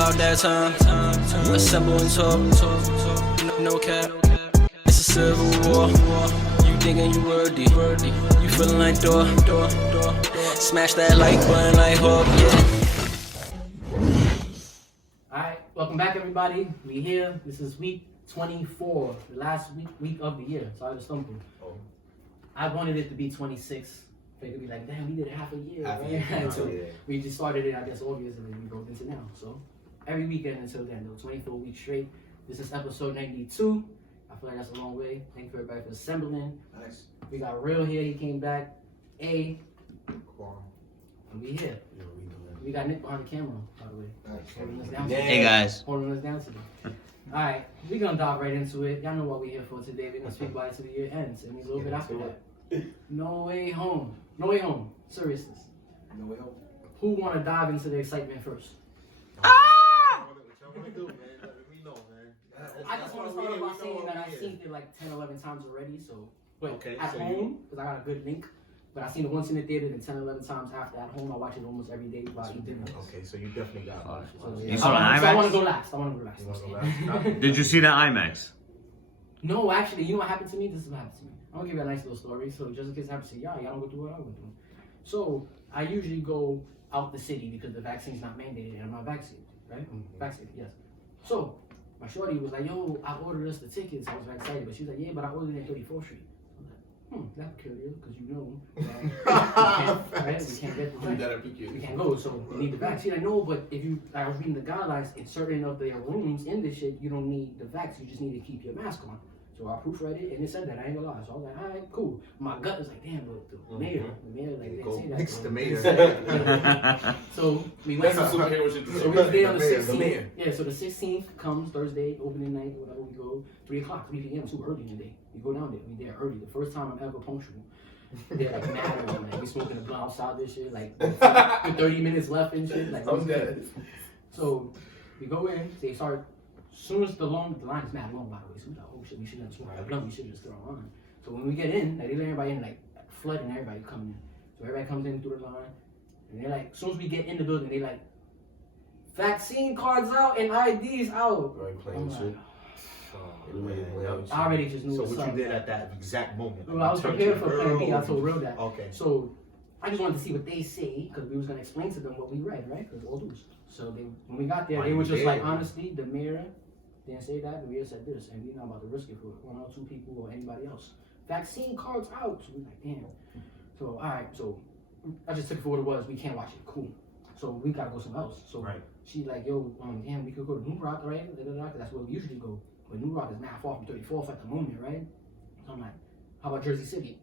about that time. Assemble and talk. No cap. It's a civil war. You thinking you worthy. You feeling like door. Smash that like button like Hawk, yeah. Alright, welcome back everybody. We here. This is week 24, the last week of the year. Sorry to stumble. I wanted it to be 26. They could be like, damn, we did half a year. Right? So we just started it, I guess, August, and then we broke into now. So every weekend until then, though, 24 weeks straight. This is episode 92. I feel like that's a long way. Thank you everybody for assembling. Nice. We got Real here. He came back. And we here. We got Nick behind the camera, by the way. Holding us down today. Hey guys. Holding us down today. Alright, we're gonna dive right into it. Y'all know what we're here for today. We're gonna speak about it till the year ends and a little bit after that. No Way Home. No Way Home. Seriousness. No Way Home. Who wanna dive into the excitement first? I I just wanna start off by saying that I've seen it like 10, 11 times already, so Okay, at so home, because I got a good link. But I've seen it once in the theater and 10, 11 times after at home. I watch it almost every day while I eat dinner. Okay, so you definitely got it. So, You saw it in so I wanna IMAX? go last. You wanna go last? Did you see the IMAX? No, actually, you know what happened to me? This is what happened to me. I'm gonna give you a nice little story. So just in case it happens to y'all don't go through what I went through. So I usually go out the city because the vaccine's not mandated and I'm not vaccinated, right? Vaccinated, yes. So my shorty was like, yo, I ordered us the tickets. I was very excited, but she was like, yeah, but I ordered it at 34th Street. I was like, that's peculiar, because you know, right? We can't get the vaccine. We can't go, so we need the vaccine. She's like, no, but if you, I was reading the guidelines, in certain of the rooms in this shit, you don't need the vaccine, you just need to keep your mask on. So I proofread it, and it said that, I ain't gonna lie. So I was like, all right, cool. My gut was like, damn, but the mayor, like, they say that. Mix the mayor. So we went That's some superhero shit to so say. we was there on the The 16th. mayor. Yeah, so the 16th comes Thursday, opening night, whatever we go, 3 o'clock, 3 p.m., too early in the day. We go down there, we there early. The first time I'm ever punctual. They're like mad at me, like we smoking a blunt outside this shit, like 30 minutes left and shit. Like, I'm dead. so we go in, they start, as soon as the line is mad long, by the way, so we like, oh shit, we shouldn't have smoked a blunt, we should just throw it on. So when we get in, like they let everybody in, like flooding everybody coming in. So everybody comes in through the line, and they're like, as soon as we get in the building, they like, vaccine cards out and IDs out. Right, playing I'm like, shit. I already just knew So what's what up. you did at that exact moment? Well, I was prepared for plan B. I told Real that. Okay. So I just wanted to see what they say because we was gonna explain to them what we read, right? Because all dudes. So when we got there, they were just like, honestly, the mayor didn't say that. The mayor said this, and we're not about to risk it for 1 or 2 people or anybody else. Vaccine cards out. So we like, damn. So all right. So I just took it for what it was. We can't watch it. Cool. So we gotta go somewhere else. So she like, yo, damn, we could go to New Rock, right? Cause that's where we usually go. But New Rock is mad far from 34th at the moment, right? So I'm like, how about Jersey City?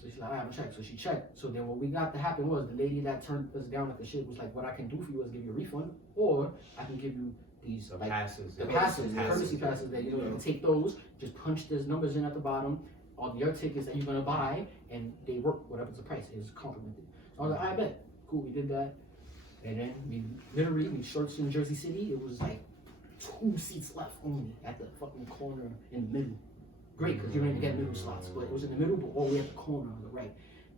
So she's like, I haven't checked. So she checked. So then what we got to happen was the lady that turned us down at the shit was like, what I can do for you is give you a refund, or I can give you these The like passes. the courtesy passes that you can take those, just punch those numbers in at the bottom, all your tickets that you're gonna buy, and they work whatever's the price is complimented. So I was like, I bet. Cool, we did that. And then we searched in Jersey City. It was like 2 seats left only at the fucking corner in the middle. Great, because you don't even get middle slots, but it was in the middle, but all the way at the corner on the right.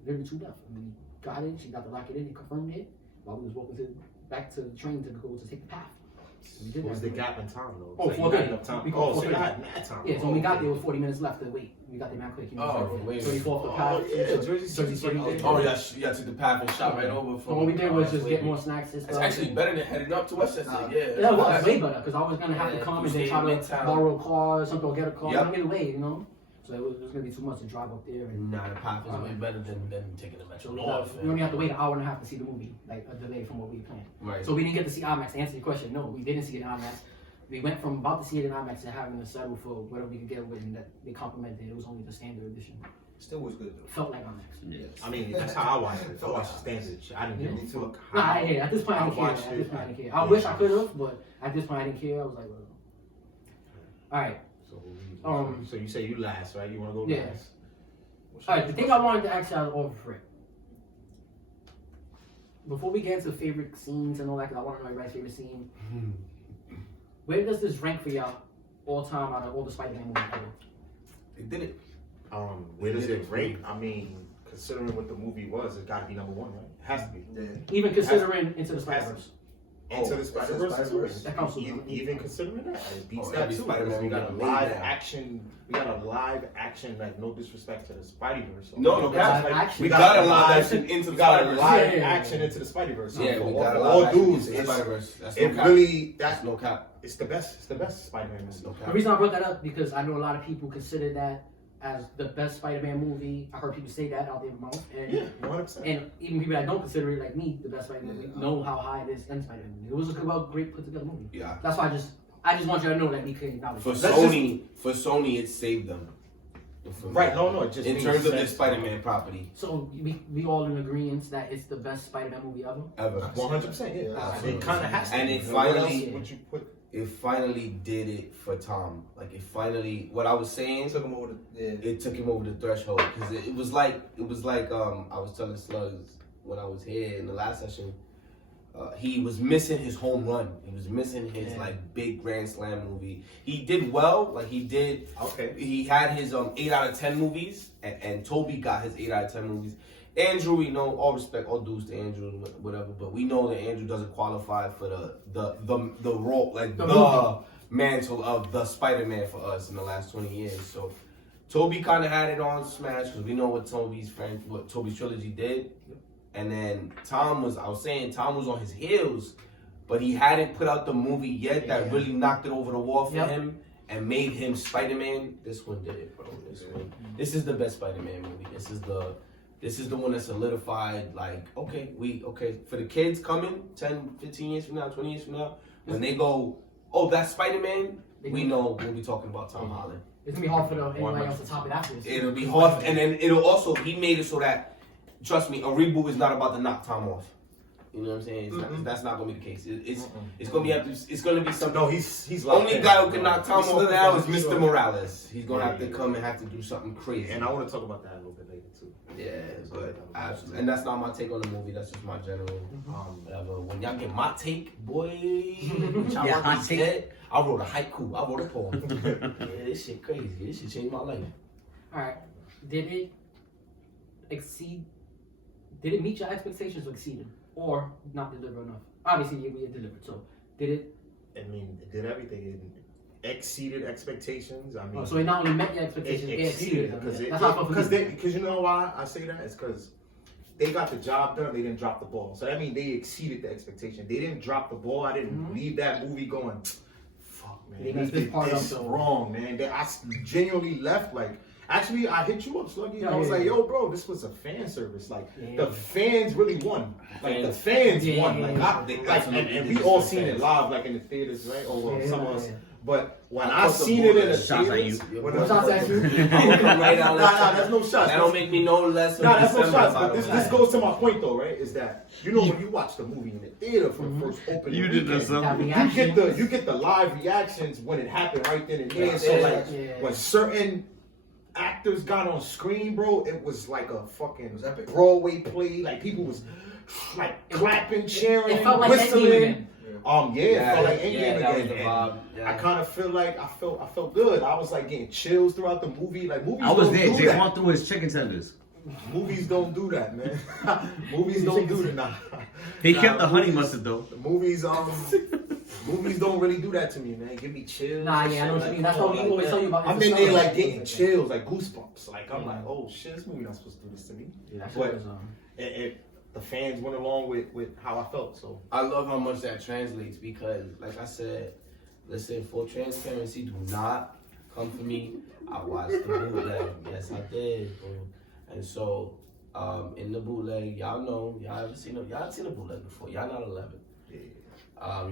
Literally 2 left. And we got it, she got to lock it in and confirmed it while we was walking back to the train to go to take the path. We did What was that. the gap in time though? Oh, So you 4:30. had enough time. We got Oh, so 4:30. you had mad time. Yeah, so when we got there, it was 40 minutes left to wait. We got there mad quick. You know, Oh, wait. 34th the path. Jersey City. Oh, yeah, you got to the path and shot right over. So what we did was just get more snacks and It's stuff. actually better than heading up to Westchester. Yeah, Yeah, it was way better because I was gonna have to come and then stay try in to Midtown. borrow a car or something or get a car. Yep. Don't get away, you know. So it was gonna be too much to drive up there. And Nah, the path is way better than taking the metro so north. we only have to wait an hour and a half to see the movie, like a delay from what we planned. Right. So we didn't get to see IMAX. To answer your question, no, we didn't see it in IMAX. We went from about to see it in IMAX to having to settle for whatever we could get with, and that they complimented. It was only the standard edition. Still was good though. Felt like IMAX. Yes. I mean, that's how I watched it. I watched the standard shit. I didn't give a fuck. Nah, I didn't. At this point, I didn't care. watched At it. this point, I didn't care. I wish I could have, but at this point, I didn't care. I was like, whatever. All right. So you say you last, right? You want to go Yeah. last? All right. The thing I wanted to ask y'all over for it. Before we get into favorite scenes and all that, because I want to know everybody's favorite scene. Where does this rank for y'all all time out of all the Spider-Man movies ever? They did it. Where does it rate? I mean, considering what the movie was, it got to be number 1, right? It has to be. Even considering Into the Has to Spider-Verse. Into the Spider-Verse too. That counts too. Even considering that, it beats that every too. Spider-Man We got a movie live made now. action. We got a live action. Like no disrespect to the Spideyverse. No, Live cap. action. We got a live action into We the got a Spider-Verse. live Yeah. action into the Spider-Verse. Yeah, For we got a all live action dudes. into the It's, Spider-Verse. That's no it cap. really That's that no cap. it's the best. It's the best Spider-Man That's movie. no The cap. reason I brought that up because I know a lot of people consider that as the best Spider-Man movie. I heard people say that out their mouth, and Yeah, 100%. and even people that don't consider it like me the best Spider-Man movie know how high it is in Spider-Man movie. It was a great put together movie. Yeah. That's why I just want you to know that we can acknowledge. For that. Sony, it saved them. Right? No, it just in makes terms of sense. this Spider-Man property, So we all in agreement that it's the best Spider-Man movie ever. ever. 100%. Yeah, Absolutely. it kind of has to. And be. it What finally- else would you put? It finally did it for Tom. Like it finally, what I was saying, Took him over the. Yeah. it took him over the threshold because it was like I was telling Slugs when I was here in the last session. He was missing his home run. He was missing his like big grand slam movie. He did well, like he did. Okay. He had his 8 out of 10 movies, and Toby got his 8 out of 10 movies. Andrew, we know, all respect, all dues to Andrew, whatever, but we know that Andrew doesn't qualify for the role, like the mantle of the Spider-Man for us in the last 20 years. So Toby kind of had it on Smash because we know what Toby's trilogy did. And then Tom was on his heels, but he hadn't put out the movie yet that really knocked it over the wall for him and made him Spider-Man. This one did it, bro. This is the best Spider-Man movie. This is the one that solidified, like, okay, for the kids coming 10, 15 years from now, 20 years from now, when they go, oh, that's Spider-Man, we know we'll be talking about Tom Holland. It's gonna be hard for anybody else to top it after this. It'll be hard, and then it'll also, he made it so that, trust me, a reboot is not about to knock Tom off. You know what I'm saying? That's not gonna be the case. It's gonna be something. No, he's The only guy who can knock Tom off now is He's Mr. Morales. He's gonna have to come and have to do something crazy. And I want to talk about that a little bit later too. Yeah, but absolutely. And that's not my take on the movie. That's just my general. Whatever. When y'all get my take, boy, Yeah, hot take. dead, I wrote a haiku. I wrote a poem. Yeah, this shit crazy. This shit changed my life. All right, did it meet your expectations or exceed them, or not deliver enough? Obviously, we delivered. So did it? I mean, it did everything. It exceeded expectations. I mean, So it not only met your expectations, it exceeded them. That's how I felt for this. because you know why I say that? It's because they got the job done. They didn't drop the ball. So that means they exceeded the expectation. They didn't drop the ball. I didn't leave that movie going, fuck, man. They They messed this did part this up, though. wrong, man. I genuinely left like. Actually, I hit you up, Sluggy. Yeah, I was yeah, like, yeah. yo, bro, this was a fan service. Like, Yeah. the fans really won. Like, the fans Yeah, won. yeah, Like, yeah. They and we did all this for seen it fans. live, like in the theaters, right? Or Yeah, some of yeah, us. yeah. But when I caught the seen ball it in the shots at theaters, you. when What shots at you? I'm come right out. Nah, that's no shots. That don't make me no less. Nah, that's no December, shots. by But the this way. goes to my point, though, right? Is that you know when you watch the movie in the theater for the first opening You did weekend, this up. you get the live reactions when it happened right then and there. So like when certain actors got on screen, bro, it was like a fucking epic. Broadway play. Like people was like clapping, cheering, It felt like whistling. Endgame again. It felt like Endgame yeah, that was again. the And vibe. Yeah. I kind of feel like I felt good. I was like getting chills throughout the movie. Like movies I was don't there. do Jay that. walked through his chicken tenders. Movies don't do that, man. Movies don't do that. Nah. He Nah, kept the honey movies- mustard though. Movies, movies don't really do that to me, man. Give me chills. Nah, and yeah, I shit. know what you mean. That's what we always tell you about. I'm in there like getting chills, like goosebumps. Like I'm like, oh shit, this movie not supposed to do this to me. Yeah, that shit But was, the fans went along with how I felt. So I love how much that translates because, like I said, listen, for transparency, do not come for me. I watched the bootleg. Yes, I did, bro. And so, in the bootleg, y'all seen a bootleg before. Y'all not 11.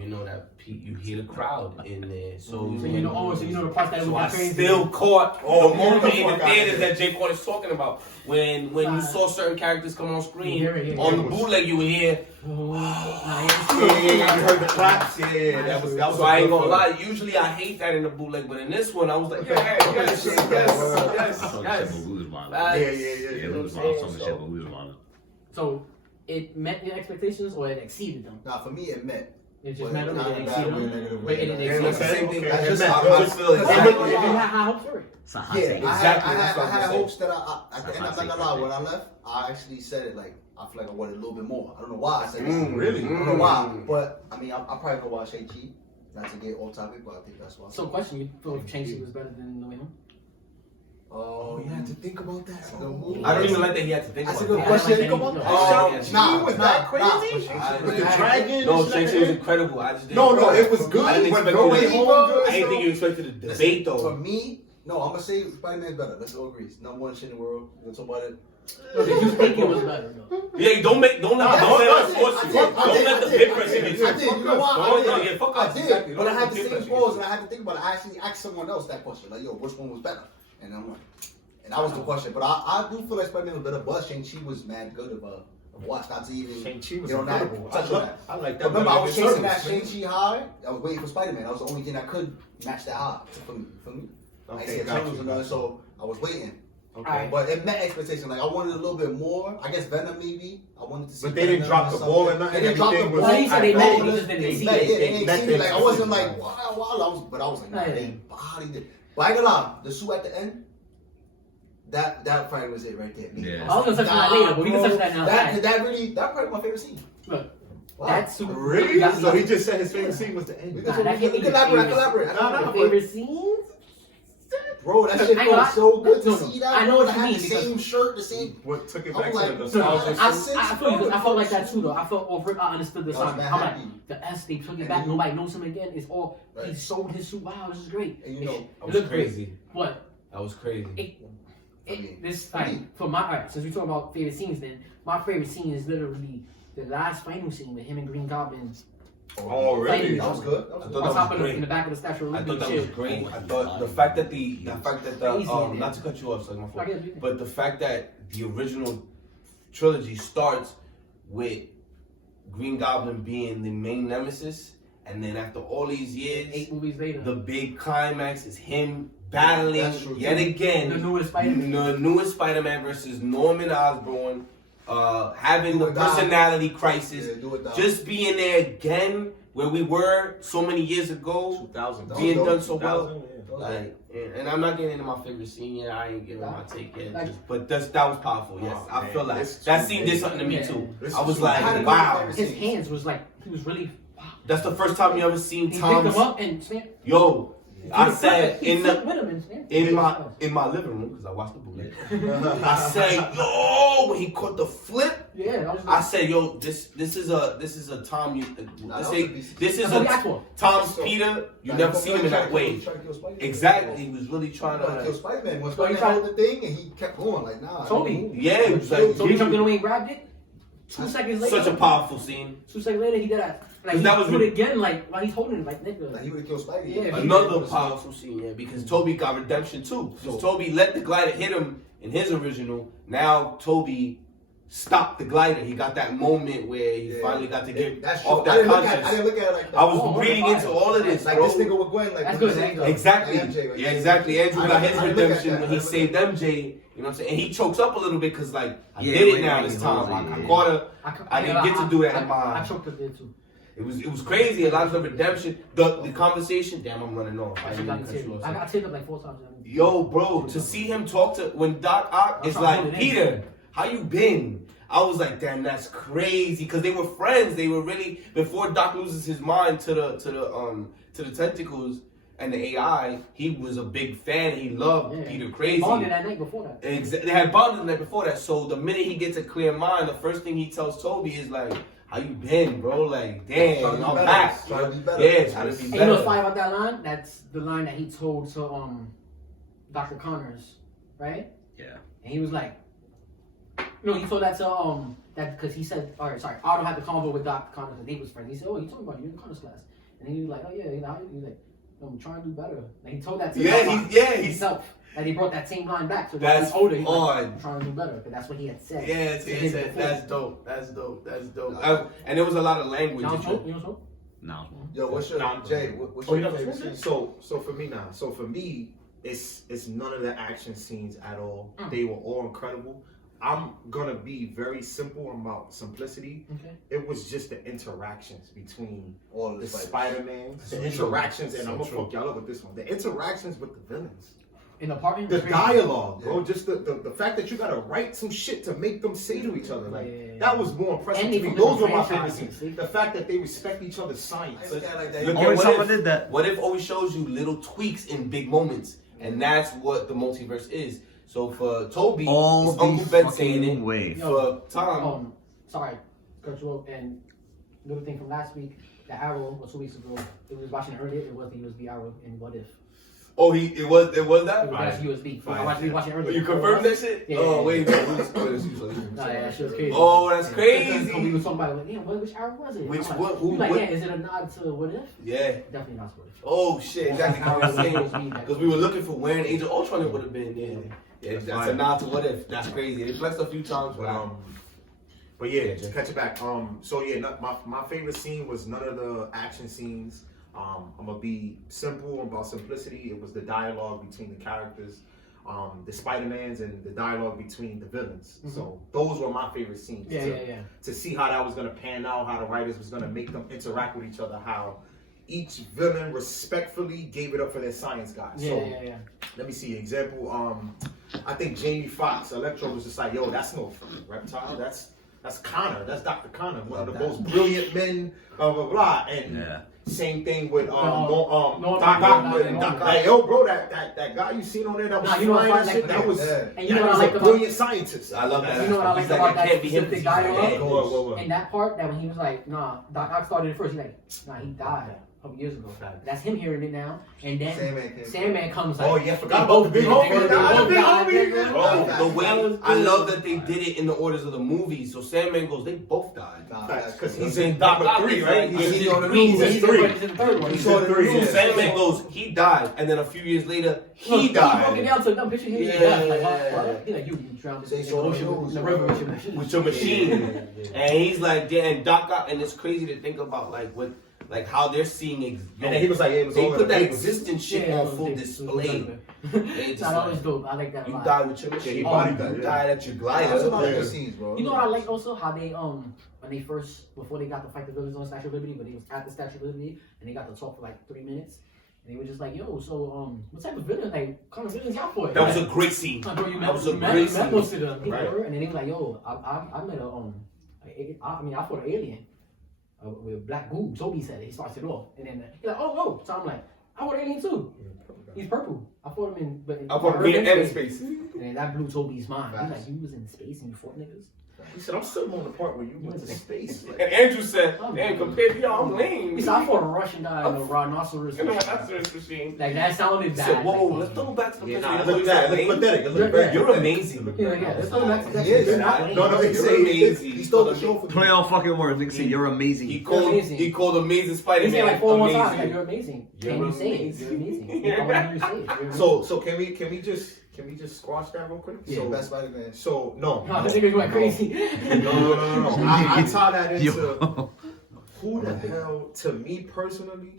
You know that you hear the crowd in there. So you know the parts that so was I crazy. still caught the moment in the fuck out theaters of that Jay Quan is talking about. When you saw certain characters come on screen, You hear it, on the bootleg you would hear. you heard the claps. Yeah, that was. So I ain't gonna lie. Usually I hate that in the bootleg, but in this one I was like, yes. I saw the shit, but we was wild. Yeah, Yeah, we was wild. I saw the shit, but we was wild. So it met your expectations or it exceeded them? Nah, for me it met. It just But met him. not It in a didn't bad exceed way, him. negative But way. it didn't Yeah, exceed okay. him. Same thing. Okay. That's just It how meant- I feel And exactly. you had high hopes for it. It's a hot Yeah, take. Exactly, I that's what I'm had saying. hopes that at That's the end, my I'm not take gonna right lie, there. when I left, I actually said it like, I feel like I wanted a little bit more. I don't know why I said this. Really? I don't know why, but I mean, I probably know why Shang-Chi. Not to get off topic, but I think that's why. So, question: you thought Shang-Chi was better than No Way Home? Oh, You had to think about that. That's a good movie. I don't even like that he had to think That's a about good that. question. Think about that. Shang-Chi was that crazy? I- With the dragon? No, and shit Shang-Chi like was that? incredible. I just didn't. No, it was I good, didn't but expect No it Way to- Home good. I didn't think you expected a debate For though. me, no, I'm gonna say Spider-Man's better. Let's all agree. It's number one shit in the world. We're gonna talk about it. No, did you think it was better though? Yeah, don't let us force you. Don't let the peer pressure get you. I did. You know why? Don't, yeah, fuck I us. did, Exactly. but Don't I let had the the peer same pressure get pause, you. and I had to think about it. I actually asked someone else that question, like, "Yo, which one was better?" And I'm like, and that was the question. But I do feel like Spider-Man was better. But Shang-Chi was mad good of watch. Not to even Shang-Chi was get on that. incredible. Touch on that. I like that. Remember, better I was than chasing that Turtles, Shang-Chi high. I was waiting for Spider-Man. That was the only thing that could match that high for me. I Okay, said got Turtles you, and got all, you. so I was waiting. Okay. Alright. But it met expectation. Like I wanted a little bit more. I guess Venom maybe. I wanted to see. But they didn't Venom drop or the ball something. or nothing. They didn't drop the Everything ball. was- Well, he said they at met it, all. they just didn't They exceed met it. it. They They didn't met exceed it. the Like I wasn't like expectation. wow. But I was like, nah, Yeah. they bodied it. But I ain't gonna lie, the suit at the end. That fight was it right there. Yeah. I was gonna touch on that later, but we can touch that now. That probably my favorite scene. Look, Wow. that's super. Really? Got- So he just said his favorite scene was the We end. can Nah, that can't be your collaborate. Your favorite scenes? Bro, that shit I ain't felt so good to no, see that. I know what I you had mean, the because- same shirt, the same. What took it I back was to like, the No, nostalgia? I felt like that too though. I felt over. I understood the I was song. mad I'm happy. like, the S they took it And back. then- Nobody knows him again. It's all he Right. sold his suit. Wow, this is great. And you know, it That was looked great. crazy. But That was crazy. this time for my alright, since we talk about favorite scenes, then my favorite scene is literally the last final scene with him and Green Goblin Oh, really? That was good. That was I good. thought on that top was of great. in the back of the Statue of I Liberty. thought that was shit. great. Oh, I my thought God. the fact that Crazy, not to cut you off, so my fault. Okay. But the fact that the original trilogy starts with Green Goblin being the main nemesis, and then after all these years, 8 movies later. the big climax is him battling That's true. yet again The newest Spider-Man. the newest Spider-Man versus Norman Osborn, having Do the or die. personality crisis, Yeah, do it down. just being there again where we were so many years ago, 2000. being dope. done so well. 2000, yeah. Like, and I'm not getting into my favorite scene yet. I ain't giving my take yet. Like- But that was powerful. Yes, Oh, I man, feel like this is that too scene did something to me Yeah. too. This I was is I had like, a wow. favorite His scene. hands was like he was really. That's the first time you ever seen He picked Tom's. him up and snapped. Yo, I said he in flipped the with him and snapped. in my living room because I watched the bootleg. I said, yo, when he caught the flip. Yeah, that was I said, yo, this is a Tom. This is That's what we asked a for. Tom's Peter. You never seen him in that way. Exactly. He was really trying Trying to kill to. Spider-Man. When So he Spider-Man tried- held the thing and he kept going like, nah. Toby. don't move. Yeah, it was like So he jumped in the way and grabbed it. 2 seconds later. such a powerful scene. 2 seconds later, he did that. Like he That was do the- it again, like while he's holding it, like nigga. Like he would have killed Spidey. Yeah. Another powerful scene, yeah, because Toby got redemption too. Because Toby let the glider hit him in his original. Now Toby stopped the glider. He got that moment where he finally got to get That's true. off I that didn't look at it like that. I was Oh, reading fire. into all of this, like bro. this nigga with Gwen. Like That's this good, nigga- that's Exactly. MJ, like, Yeah, exactly. Andrew I got didn't- his I didn't look at redemption that. when I he didn't saved look at MJ. You know what I'm saying? And he chokes up a little bit because like I Yeah, did it wait, now wait, this hold time. on, I yeah. caught her. I didn't get to do that in my- I choked up there too. It was crazy. A lot of the redemption, the conversation. Damn, I'm running off. I I didn't got mean to cut you off. I got taped up like 4 times. Yo, bro, to see him talk to when Doc Ock is I'm trying to like, hold it in. Peter, how you been? I was like, damn, that's crazy, because they were friends. They were really before Doc loses his mind to the tentacles and the AI. He was a big fan. He loved Yeah. Peter They crazy. bonded that night before that. They had bonded the night before that. So the minute he gets a clear mind, the first thing he tells Toby is like, how you been, bro? Like, damn, Trying to be I'm better. back. Trying to be better. Yeah, trying to be And you know what's better. funny about that line? That's the line that he told to Dr. Connors, right? Yeah. And he was like, no, he told that to that because he said, all right, sorry, Otto had the convo with Dr. Connors and he was friends. He said, oh, you talking about you in Connors class? And he was like, oh yeah, you know, how you-" he was like, I'm trying to do better. And he told that to He's himself. And he brought that same line back. So That's he's older. He's like, odd. I'm trying to do better. Because that's what he had said. Yeah, to him before. that's dope. That's dope. And there was a lot of language. Now that smoke? you- You know smoke? No. Yo, what's your Nah, Jay? What's Oh, you your know, favorite scene? so for me now. So for me, it's none of the action scenes at all. They were all incredible. I'm gonna be very simple about simplicity. Okay. It was just the interactions between All of the the Spiders. Spider-Man, So the true. interactions, and So I'm gonna true. fuck y'all up with this one. The interactions with the villains. In the apartment. The was crazy. dialogue, bro. Just the fact that you gotta write some shit to make them say to each other. Like Yeah. that was more impressive And to they me. from Those were my different favorite franchises, scenes. see? The fact that they respect each other's science. I understand like that. Look, Always what someone if- did that. What if always shows you little tweaks in big moments, and that's what the multiverse is. So for Toby, All it's Uncle the Ben saying fucking it. way. For Tom, Sorry, cut you off. And little thing from last week, the Arrow or 2 weeks ago, we was watching it earlier. It was the USB Arrow in What If. it was It that. was Right. USB. Right. I watched it earlier. You confirmed that shit? Yeah. Oh wait, no, who's Nah, yeah, that shit was crazy. Oh, that's Yeah. crazy. And we was talking about it, like, damn, which Arrow was it? Which I'm one? Like, Who- you like, what- yeah, is it a nod to What If? Yeah. Definitely not to What If. Oh shit, exactly how I was saying. Because Because we were looking for where an Age of Ultron it would have been. Yeah, That's that's fine. a nod to What If. That's crazy. They flexed a few times, But yeah, to catch it back. So yeah, my favorite scene was none of the action scenes. I'm gonna be simple about simplicity. It was the dialogue between the characters, the Spider-Mans, and the dialogue between the villains. So those were my favorite scenes. Yeah, to, yeah, yeah. To see how that was gonna pan out, how the writers was gonna make them interact with each other, how each villain respectfully gave it up for their science guys. Yeah, So yeah. let me see example. I think Jamie Foxx, Electro, was just like, yo, that's no fucking reptile. That's Connor. That's Dr. Connor, one of the most brilliant men, blah blah blah. And Yeah. same thing with No, Doc Ock. no. Like, yo, bro, that guy you seen on there that was Nah, you know flying what, and shit, like, that was yeah. And you know that what I was like a about brilliant scientist. I love that. You know what I like He's about that can't be him. specific He's like, dialogue? yeah. What? In that part, that when he was like, nah, Doc Ock started it first, he's like, nah, he died a couple years ago. That's him hearing it now. And then Sandman comes like, Oh yeah, forgot they about both the big did it. homie. They Nah, the both big died, homie. nigga. Bro, That the was way good. I love that they did it in the orders of the movie. So Sandman goes, they both died. Because I'm he's saying in Doc number Ock 3, is right? like- He's he's in in the three. He's He's in in 3. the third one. He's in 3. So Yeah. Sandman goes, he died, and then a few years later, he Look, He broke it died. down to a dumb picture here. Yeah. He died. Like, what? He like, you drowned They in the saw ocean, those, in the river with your machine. With your machine. And he's like, yeah, and Doc Ock, and it's crazy to think about like how they're seeing And then he was like, yeah, it was they all in put the that papers. existence shit Yeah, on it was full big. display. Nah, It's that was like, dope. I like that a you lot. died with your machine. he Oh, body you died, yeah. died at your There's a glider. lot of Yeah. good scenes, bro. You know what I like also how they when they first before they got to fight the villains on Statue of Liberty, but they was at the Statue of Liberty and they got to talk for like 3 minutes. And they were just like, yo, so what type of villain, like, kind of villains y'all for? That was a great scene. Bro, you That was a met great most scene. of them, Right. and then they were like, yo, I met I fought an alien with black goo. Toby said it. He starts it off, and then he's like, oh, so I'm like, I fought an alien too. He's purple. I fought him in, I put me in space. and then that blew Toby's mind. He's like, you was in space and you fought niggas. He said, I'm still on the part where you went to space. Like, And Andrew said, man, compared to y'all, I'm lame. He said, I fought a Russian guy in a rhinoceros. In the rhinoceros machine. Like that sounded He bad. said, whoa, like, let's go back to the yeah, picture. nah, You look know, that. you're Look pathetic. It look very You're pathetic. amazing. Yeah, let's go back to that. He is. You're not lame. No, he You're said amazing. He stole the show from Play on fucking words. Nigga say you're amazing. He called Amazing He Spider-Man said like 4 more times, like, amazing. you're amazing. You're Can you say it? amazing. You're amazing. I want you to say it. You're amazing. So can we just squash that real quick? Yeah. So Best Spider-Man. So no. No, this nigga's went crazy. No. I tie that into Yo. who the hell. To me personally,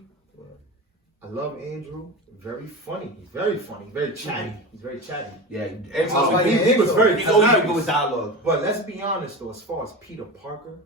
I love Andrew. Very funny. He's very funny. Very chatty. He's very chatty. Yeah, He was very He's always hilarious. good with dialogue. But let's be honest though, as far as Peter Parker,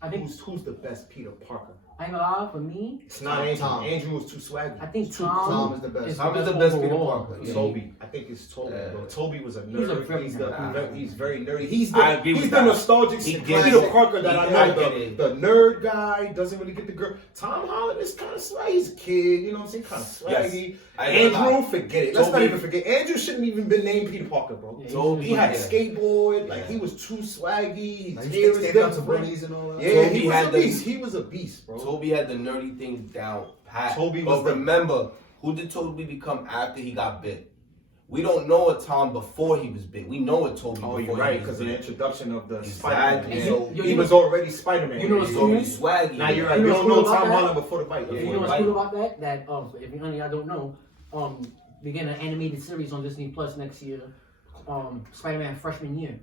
I think who's the best Peter Parker? I ain't gonna lie, for me, It's not Tom. Andrew. Tom. Andrew was too swaggy. I think Tom Tom is the best. Tom is the best Peter overall. Parker. Yeah. Toby. I think it's Toby. Yeah. Bro. Toby was a He's a nerd. very He's nerd. very nerdy. He's I the agree with he's the that. nostalgic He Peter gets it. Parker that I I know. get it. The nerd guy doesn't really get the girl. Tom Holland is kind of swaggy. He's a kid. You know what I'm saying? Kind of swaggy. I ain't gonna Andrew, forget it. Let's not Toby- even forget. Andrew shouldn't even been named Peter Parker, bro. Yeah, Toby, He had a yeah. skateboard. Like Yeah. he was too swaggy. Like, His he hair was sticks out to different. bullies and all that. Yeah, Toby he was had a the- beast. He was a beast, bro. Toby had the nerdy things down pat. Toby was but the- remember, who did Toby become after he got bit? We don't know a Tom before he was bit. We know a Toby Oh, before you're right, he because was of the bit. introduction of the Exactly. Spider-Man. So You- He was already Spider-Man. you know He's always swaggy. Now you're right. You We know don't what's know cool about Tom that? Holland before the fight. You know what's cool about that? That if any of y'all don't know, they get an animated series on Disney Plus next year, Spider-Man freshman year,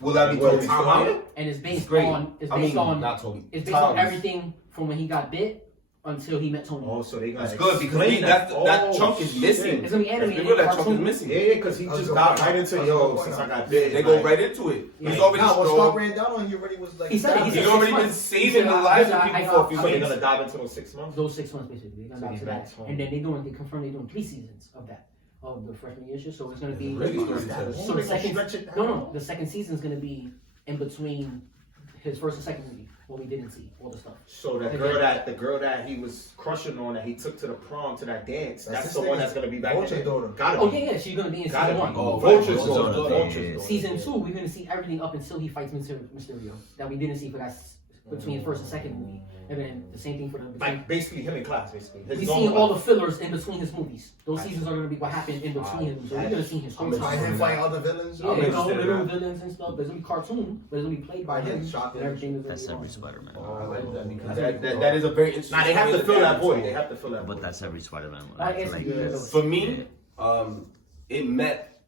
Will that be What, Toby? Tom Holland? and it's based Great. on I mean, not Toby. it's based Tom's. on everything from when he got bit until he met Tony. Oh, so they got That's good because that chunk is missing. It's gonna be Let's animated, real, that chunk cartoon. is missing. Yeah, because he just got right into since I got big. They go right into it. Yeah. He's already Nah, when Scar strong. ran down on, he already was like. He said it, he He's said already 6 been months. saving He the said, lives of I people got- for a few So they're minutes. gonna dive into those 6 months. Those 6 months basically. They're gonna So back he's to back that. home. And then they confirmed they're doing 3 seasons of that. Of the freshman year shit. So it's gonna be Really? so the second the second season is gonna be in between his first and second movie, what we didn't see, all the stuff. So the girl that he was crushing on, that he took to the prom to that dance, that's the one that's gonna be back in Vulture's there. daughter. Gotta Oh be. yeah, she's gonna be in Gotta season be. 1. Oh, Vulture's right. daughter. Vulture's Vulture's daughter. Season 2, we're gonna see everything up until he fights Mysterio that we didn't see for that between his first and second movie, and then the same thing for the. Like basically him in class, basically. His We normal see all life. the fillers in between his movies. Those seasons are gonna be what happened in between him. So we're gonna see his I'm story. By him fighting other villains. Yeah, I'm you know, interested in little that. villains and stuff, but it's gonna be cartoon, but it's gonna be played by By him, him, shot and everything is That's gonna every be Spider-Man. Oh, I like that because that is a very interesting. Nah, they have to story fill that look void. at. They have to fill that But void. that's every Spider-Man. I guess Like, it For me, it met,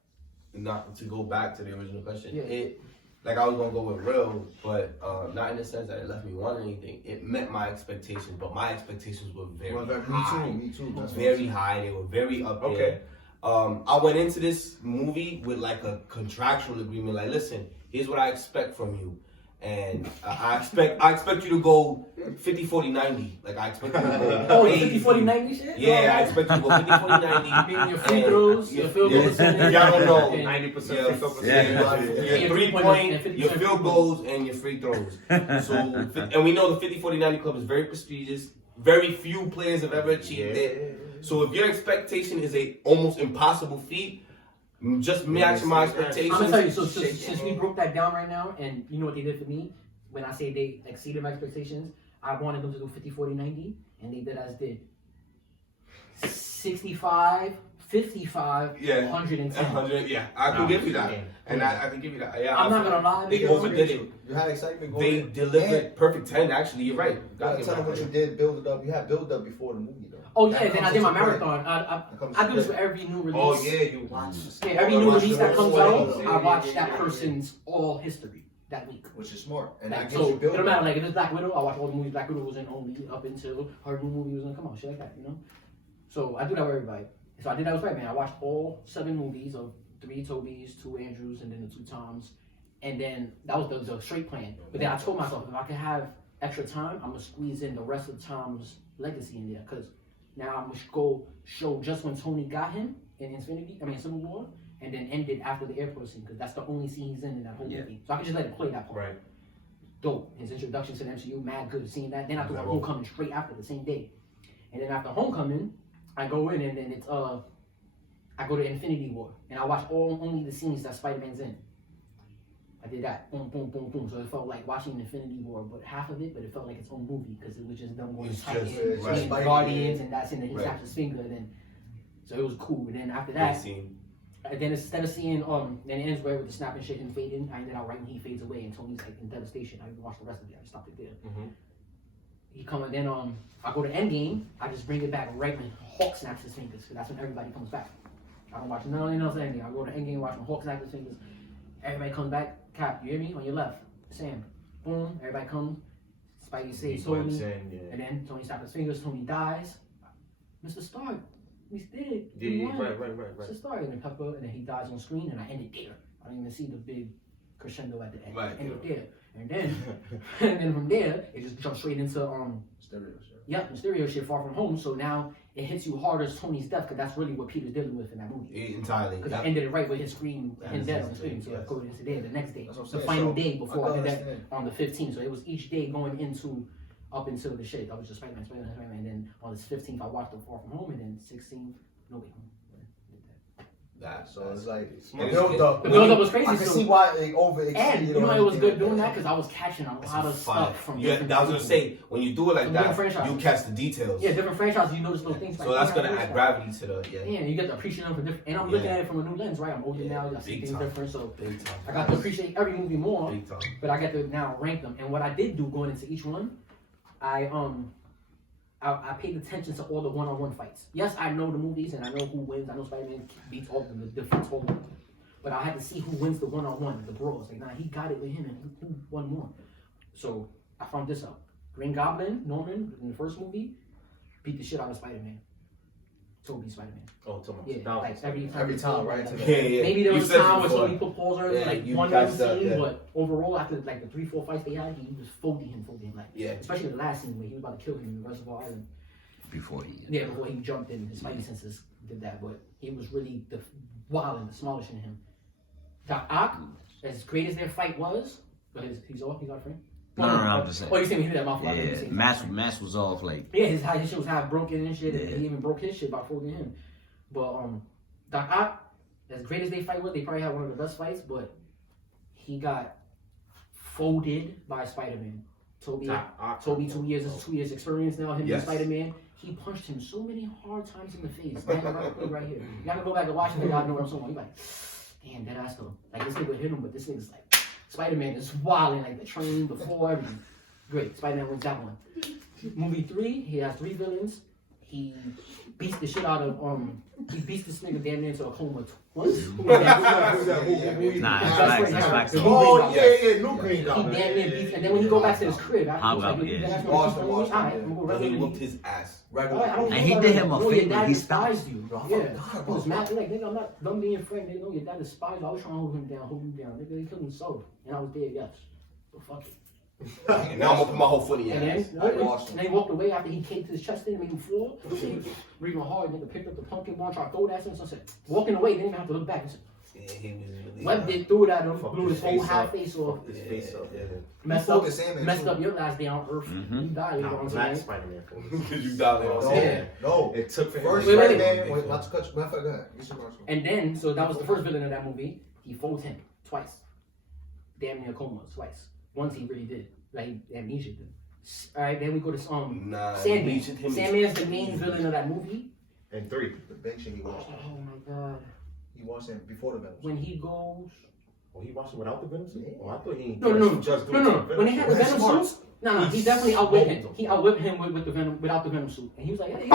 not to go back to the original question, Yeah. it, like I was gonna go with real, but not in the sense that it left me wanting anything. It met my expectations, but my expectations were very high. Me too. That's Very high. They were very up there. Okay. I went into this movie with like a contractual agreement. Like, listen, here's what I expect from you. And I expect you to go 50, 40, 90. Like, I expect you to go. Oh, 80. 50, 40, 90 shit? Yeah, I expect you to go 50, 40, 90. Your free throws, your field goal percentage. Y'all don't know. and- 90% Yeah, free throw yeah. percentage. Your 3-point, your field goals, and your free throws. So, and we know the 50, 40, 90 club is very prestigious. Very few players have ever achieved it. So if your expectation is a almost impossible feat, just matching my expectations. I'm gonna tell you, so since we broke that down right now, and you know what they did for me, when I say they exceeded my expectations, I wanted them to do 50, 40, 90, and they did as did. 65, 55, Yeah. 110. 100, yeah, I can give you that, and I can give you that. Yeah, I'm not gonna lie, they nigga, overdid it. You had excitement going. They in. delivered perfect 10. Actually, you're right. And, Gotta give tell them that what you credit. did, build it up. You had build up before the movie though. Oh That yeah, then I comes did my into play. marathon. That comes I do into this for play. every new release. Oh yeah, you watch. Yeah, every new watch release the that comes whole out, thing. I watch Yeah, that yeah, yeah. person's all history that week. Which is smart, and that Like, gives so you it build don't matter. up. Like if it's Black Widow, I watch all the movies Black Widow was in only up until her new movie was gonna come out. Shit like that, you know. So I do that with everybody. So I did that with Spider-Man. I watched all 7 movies of 3 Tobys, 2 Andrews, and then the 2 Toms. And then that was the straight plan. But then I told myself if I could have extra time, I'm gonna squeeze in the rest of Tom's legacy in there. Cause now I'm gonna go show just when Tony got him in Civil War, and then ended after the airport scene. Cause that's the only scene he's in that whole Yeah. movie. So I can just let it play that part. Right. Dope. His introduction to the MCU, mad good. Seeing that. Then I threw Homecoming straight after the same day. And then after Homecoming, I go in and then it's I go to Infinity War and I watch only the scenes that Spider-Man's in. I did that. Boom, boom, boom, boom. So it felt like watching Infinity War, but half of it, but it felt like its own movie because it was just them going It's to Titan, just- right. and Spidey, Guardians, yeah. and that's in. And he Right. snaps his finger, and then so it was cool. And then after Great that, scene. and then instead of seeing then it ends right with the snapping shit and fading, I ended out right when he fades away and Tony's like in devastation. I didn't watch the rest of it. I stopped it there. Mhm. He come and then I go to Endgame. I just bring it back right when Hulk snaps his fingers because that's when everybody comes back. I don't watch nothing else Endgame. I go to Endgame, watch when Hulk snaps his fingers. Everybody comes back. Cap, you hear me? On your left, Sam. Boom. Everybody comes. Spidey saves Tony, Went in, yeah. and then Tony snaps his fingers. Tony dies. Mr. Stark, he's dead. Yeah, He yeah, won. right. Mr. Stark, and then Pepper, and then he dies on screen, and I end it there. I don't even see the big crescendo at the end. Right, I end it there, and then and then from there it just jumps straight into Stereo shit. Yep, Mysterio shit, Far From Home. So now it hits you harder as Tony's death because that's really what Peter's dealing with in that movie. Entirely. Because Yeah. I ended it right with his scream, his Yes, death on yes, screen. So yes. I go into there the next day, That's what I'm the saying. final So, day before I I did that understand. on the 15th. So it was each day going into up until the shit. That was just Spider-Man, and then on the 15th I watched the Far From Home, and then 16th No Way Home. So it's like Smart. the build up. The build up was crazy. I can so- see why they over and exceeded. you know on it was everything good doing like that because I was catching a lot of Fire. stuff from Yeah, different I was gonna people. say when you do it like From that, different franchises. you catch the details. Yeah, different franchises, you notice those things. So like, that's yeah, gonna I add noticed that. gravity to the Yeah, you get to appreciate them for different, and I'm looking Yeah. at it from a new lens, right? I'm older now, I see Big things time. different, so big time. I got to appreciate every movie more, Big time. but I get to now rank them. And what I did do going into each one, I paid attention to all the one-on-one fights. Yes, I know the movies and I know who wins. I know Spider-Man beats all of them, defeats all of them. But I had to see who wins the one-on-one, the brawls. Like, nah, he got it with him, and who won more? So I found this out. Green Goblin, Norman, in the first movie, beat the shit out of Spider-Man. Tobey Spider-Man. Oh, Thomas. Yeah, like every time, right? Like, Yeah. maybe there You was a said it time where before. Tobey put pause on it, Yeah, like you one catch that, scene, yeah. but overall, after like the 3-4 fights they had, he was folding him, like, Yeah. especially the last scene where he was about to kill him in Reservoir Island. Before he. Yeah, before he jumped in, his fighting senses did that, but he was really the wild and the smallish in him. Doc Ock, as great as their fight was, but he's our friend. No, I'm just saying. Oh, you saying he hit that mouth? Yeah, Mass was off like. Yeah, his shit was half broken and shit. Yeah. And he even broke his shit by folding him. But Doc Ock, as great as they fight was, they probably had one of the best fights. But he got folded by Spider-Man. Toby 2 years experience now. Him Yes. and Spider-Man. He punched him so many hard times in the face. Right here. You gotta go back and watch it. Y'all know what I'm talking about. He's like, damn, that ass though. Like this nigga hit him, but this nigga's like, Spider-Man is wilding like the train before everything. Great, Spider-Man wins that one. Movie 3, he has 3 villains. He beats the shit out of he beats this nigga damn near into a coma once. Nah, that's facts. Oh, yeah, New Green He Goblin. damn near beats, and then when he go back to his crib, after he was like, Yeah. "That's Boston, what Boston, alright, yeah. I'm gonna go But he regular whooped his ass. Regular. And he did him a Your favor, dad he despised stopped. you. Bro, I Yeah. forgot He was about mad. that. Like, nigga, I'm not done being friend. They know your dad despised you. I was trying to hold him down. Nigga, he killed himself. And I was dead, yes. But fuck it. Now I'm gonna put my whole foot in your And then, ass. and then he walked away after he caved his chest in and made him fall. Breathing hard, nigga picked up the pumpkin bomb, tried to throw that and said, walking away, didn't even have to look back. He said, Yeah, he was really webbed it, threw it at him, Fucked blew his his whole face half up. face off. Fucked his face up. Yeah. Messed Focus Sandman, messed too. up your last day on Earth. You died, you know Nah, what I'm Black saying? Spider-Man. Because you died there. No. Yeah. No. It took for him. First Wait, wait, Spider-Man, wait, not to cut you. Matter of fact, go ahead. You should go. And then, so that was the first villain of that movie. He folds him twice. Damn near coma twice. Once he really did. Like, amnesia did. Alright, then we go to Nah, Sandman. he should him. Sandman's the main villain of that movie. And 3. The big shit he watched. Oh my god. He watched it before the Venom. When he goes... Oh, he watched it without the Venom suit? Oh, I thought he No. just do No. When they had the That's Venom smart. suit, no, he definitely outwit him. He outwit him with the Venom, without the Venom suit. And he was like, hey,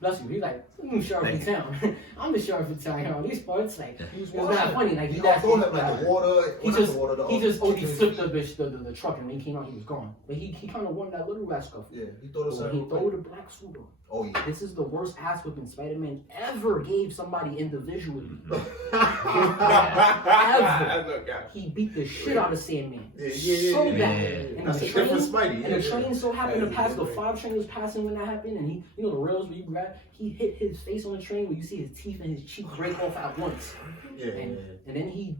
bless you. He's like, sheriff of town. I'm the sheriff of town here on these parts. Like, He was it's not funny. Like, he he got thrown actually- him like the water. He well, not just, the water, the he just ocean. OD flipped the truck, and when he came out, he was gone. But he kind of won that little rat scuff. Yeah, he thought it When he threw the black suit on. Oh yeah. This is the worst ass whipping Spider-Man ever gave somebody individually. He beat the shit out of Sandman. So bad. And That's the a train, different Spidey. and the train so happened to Yeah, pass, yeah, the yeah. 5 train was passing when that happened, and he, you know, the rails where you grab, he hit his face on the train where you see his teeth and his cheek break off at once. And then he,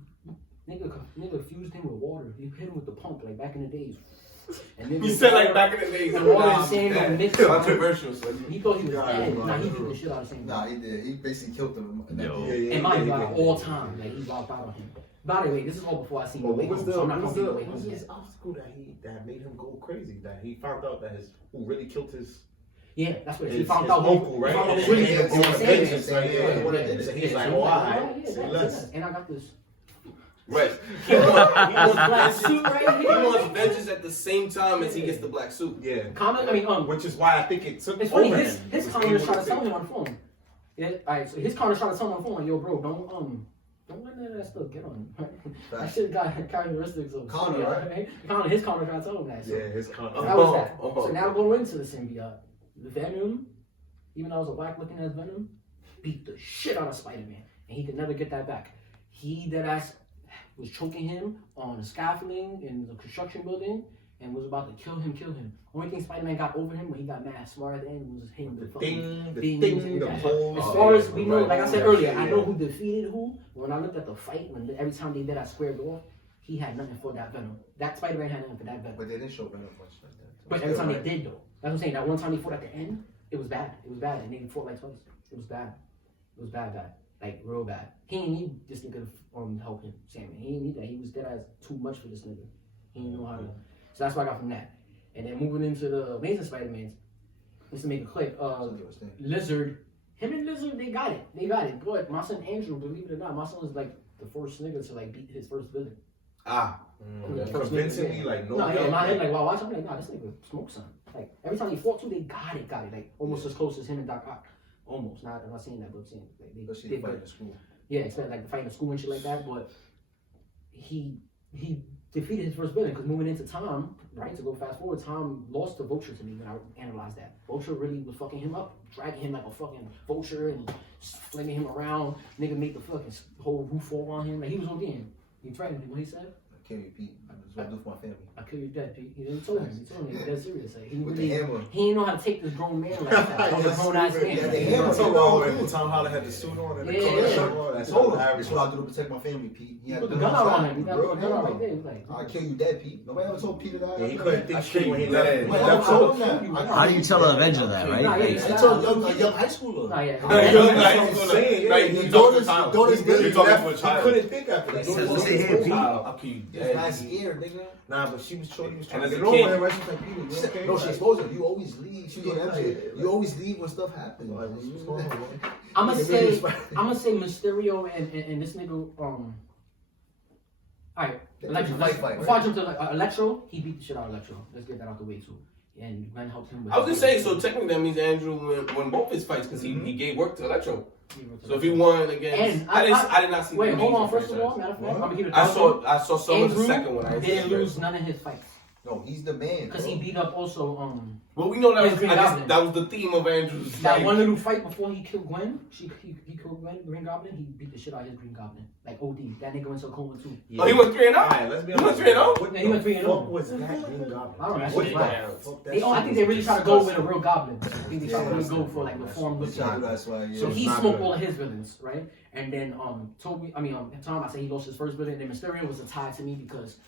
nigga fused him with water. He hit him with the pump, like back in the days. And then You said like back in the days. The water and sand don't mix. Controversial. So He thought he was Yeah, dead. yeah, Nah, he yeah. beat the shit out of Sandman. Nah, he did. He basically killed him. Yo. And mind you, out of all time, like he walked out on him. By the way, this is all before I seen the But way what was home, the so I'm not what was gonna the be the way what was home his yet. obstacle that made him go crazy? That he found out that who really killed his Yeah, that's what he his found out. uncle, right? He found out And who really then did he it. was Sandman. vengeance, right? Yeah, What yeah, it is. So he's Yeah, like, so oh, he's like, alright, yeah, say that's less. it. And I got this. right. He wants suit right He here. wants vengeance at the same time as he gets the black suit. Yeah. Comment. I mean, Which is why I think it took it's funny. over His him. his Was counter able is trying to to tell take- him on the phone. Yeah, alright. So his counter is trying to tell him on the phone, like, yo, bro, don't let none of that stuff get on him. That shit got characteristics of Counter, symbiote, right? His counter trying to tell him that. So Yeah, his con. so that was that. Oh. So now going into the symbiote, the Venom, even though it was a black looking as Venom, beat the shit out of Spider-Man, and he could never get that back. He deadass was choking him on the scaffolding in the construction building and was about to kill him. Only thing Spider-Man got over him when he got mad smart at the end was hitting the fucking the ding, ding, the as pole. far as we know, like I said earlier, I know Yeah. who defeated who. When I looked at the fight, when every time they did that squared off, he had nothing for that Venom. That Spider-Man had nothing for that Venom. But they didn't show Venom much like that. But every time they did though, that's what I'm saying. That one time they fought at the end, it was bad. It was bad, and they fought like twice. It was bad. It was bad, like real bad. He didn't need this nigga to help him, Sandman. He didn't need that. He was dead as too much for this nigga. He didn't know how to. So that's what I got from that. And then moving into the Amazing Spider-Mans, just to make it quick, Lizard, him and Lizard, they got it. But my son Andrew, believe it or not, my son was like the first nigga to like beat his first villain. Convincingly, like, No, yeah, doubt. my head, like, while watching, I'm like, nah, this nigga smoke son. Like, every time he fought too, they got it. Like, almost as close as him and Doc Ock. Almost. I'm not saying that, but I'm saying, like, they Especially did the fight good. in school. Yeah, expect like the fight in school and shit like that, but he defeated his first villain. Because moving into Tom, right, to go fast forward, Tom lost to Vulture to me when I analyzed that. Vulture really was fucking him up, dragging him like a fucking vulture and flinging him around. Nigga made the fucking whole roof fall on him. Like, he was ODing. He threatened him. What he said? Kill you, Pete. That's what I do for my family. I kill you dead, Pete. He didn't tell him. He told him. He dead serious. Like, he With really, the hammer. he didn't know how to take this grown man like that. That was a grown ass man. Yeah, Like, the you know hammer. what I'm saying? So when Tom Holland had the suit on and the Yeah, color yeah. shirt on, that's That's all. all That's what I do to protect my family, Pete. He had Put the a gun out on him. He got Real the gun out right hammer. there. He was like, I'll kill you dead, Pete. Nobody ever told Peter that. Yeah, he couldn't think I straight when he kill left. you He dead. left I cold. told him that. How do you tell an Avenger that, right? Nah, yeah, Like, I told a young high schooler. nah, yeah. Saying, Daughters You're talking to a he child. couldn't think after that. Says, "Let's say here, Pete." I'll kill you That's dead. not scared, nigga. Nah, but she was trying And to as get a over kid- him, right? She's like, Peter, you okay? No, she exposed her. You always leave. She told Yeah, MJ. yeah. You always leave when stuff happens. Like, what's going on, man? I'm gonna Yeah, say, it's fine. I'm gonna say Mysterio and this nigga. All right, Yeah, Electro. fight, Before right? I jump to Electro, he beat the shit out of Electro. Let's get that out the way too. And Glenn helped him with. I was gonna say, so technically that means Andrew won both his fights because he gave work to Electro. So if he won against, And I did not see. Wait, the hold on. Amazing First of all, franchise. matter of fact, I'm gonna keep it. I saw some of the Andrew second one. I didn't lose none of his fights No, he's the man. because bro. he beat up also Well, we know that His was, Green I guess Goblin. that was the theme of Andrew's that fight. one little fight before he killed Gwen. He killed Gwen, Green Goblin. He beat the shit out of his Green Goblin, like OD. That nigga went to a coma too. Oh, he went 3-0. Alright, let's be He went honest. 3-0. What Yeah, he went the 3-0. fuck was that Green Goblin? I don't know. That What shit the was wild. fuck? That They, I shit think they really was try to go with a disgusting. real goblin. I think they try to really go for like the form They look. try to do that, so So he not smoked good. all of his villains, right? And then Tom, I say he lost his first villain. And then Mysterio was a tie to me because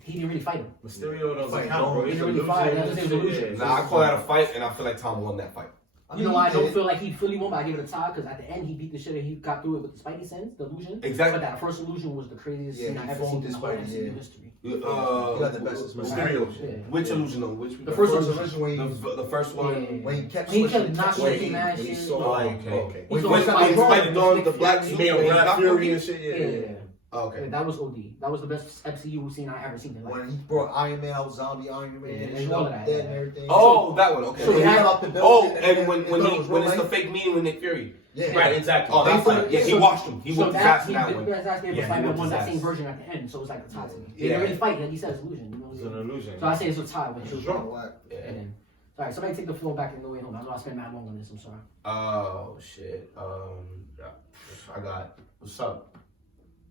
he didn't really fight him. Mysterio doesn't Fight, count, bro. He He's a didn't really loser. fight. That was his illusion. Nah, I call that a fight, and I feel like Tom won that fight. You know why I don't feel like he fully won, but I give it a tie because at the end he beat the shit and he got through it with the Spidey sense, the illusion. Exactly. But that first illusion was the craziest Yeah, scene he I've ever seen foamed in his the whole Spidey, MCU yeah. history. He got the best of Mysterio. Yeah. Which illusion though? Which The first First illusion. original when the first one. when he kept He switching, kept not switching. switching that When he shit. saw, Oh, okay. okay. He saw When Spidey Spidey donned the black He suit, made and Black Black Fury Fury. and shit, yeah. Oh, okay. That was OD. That was the best MCU scene I ever seen in life. When he brought Iron Man out, zombie Iron Man, Yeah, and all of that, dead yeah. and everything. Oh, that one. Okay. So he that- got up the building, Oh, then and when it it's the right. fake meeting with Nick Fury. Yeah. Right, exactly. Oh, that fight. Yeah, he So- watched him. He so whooped his that ass in that one. That's Yeah, he Spider-Man whooped won his that same ass. version at the end, so it's like a tie to me. They Yeah. didn't really fight, like he said, it's illusion. You know? It's an illusion. So I say it's a tie when It's she was drunk. drunk. Whack. Yeah. And then, all right, somebody take the floor back in the way home. I know I spent mad long on this. I'm sorry. Oh shit. I got. What's up?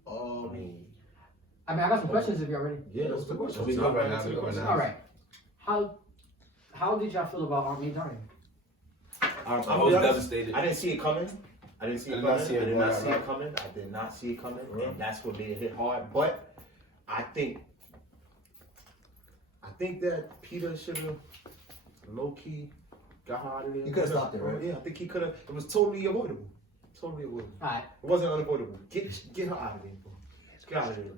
I mean, I got some questions if y'all ready. Yeah, that's the question. We good right now, we good right now. All right. How did y'all feel about Aunt May dying? I was devastated. I didn't see it coming. I didn't see it I did coming. not see it I did not coming. see it coming. I did not see it coming, and that's what made it hit hard. But I think that Peter should have low key got her out of there. He coulda stopped it, right? Yeah, I think he could have. It was totally avoidable. Totally avoidable. All right. It wasn't unavoidable. Get her out of there, bro. Get out of there, bro.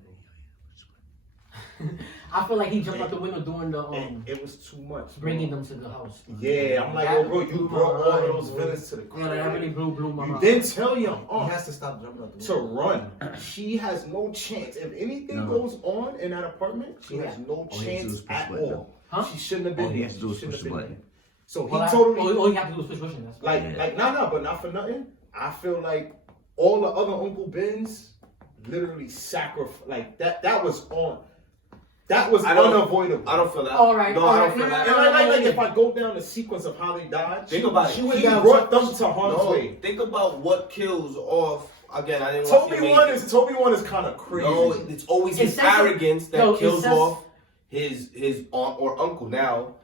I feel like he jumped out the window during the And it was too much. bro. bringing them to the house. Yeah, I'm like, That yo, bro, you blew brought my all mind, those bro. villains to the Yeah, that really crib. blew my You mind. didn't tell your He aunt has to stop jumping out the to window. run. She has no chance. If anything No. goes on in that apartment, she has no All he has to do chance is push at the button. all. Huh? She shouldn't have been All he there. has to do is She shouldn't push the have been button. there. So he Well, totally all you have to do is push Russian. That's like nah, but not for nothing. I feel like all the other Uncle Bens literally sacrificed like that. That was on. That was I don't- unavoidable. I don't feel that. All right, No, all I right. don't feel that. And like if I go down the sequence of how they died, Think about it. She He brought them to harm's No, way. think about what kills off. Again, I didn't watch Toby one is kind of crazy. No, it's always It his says- arrogance that no, it kills says- off his aunt or uncle. Now,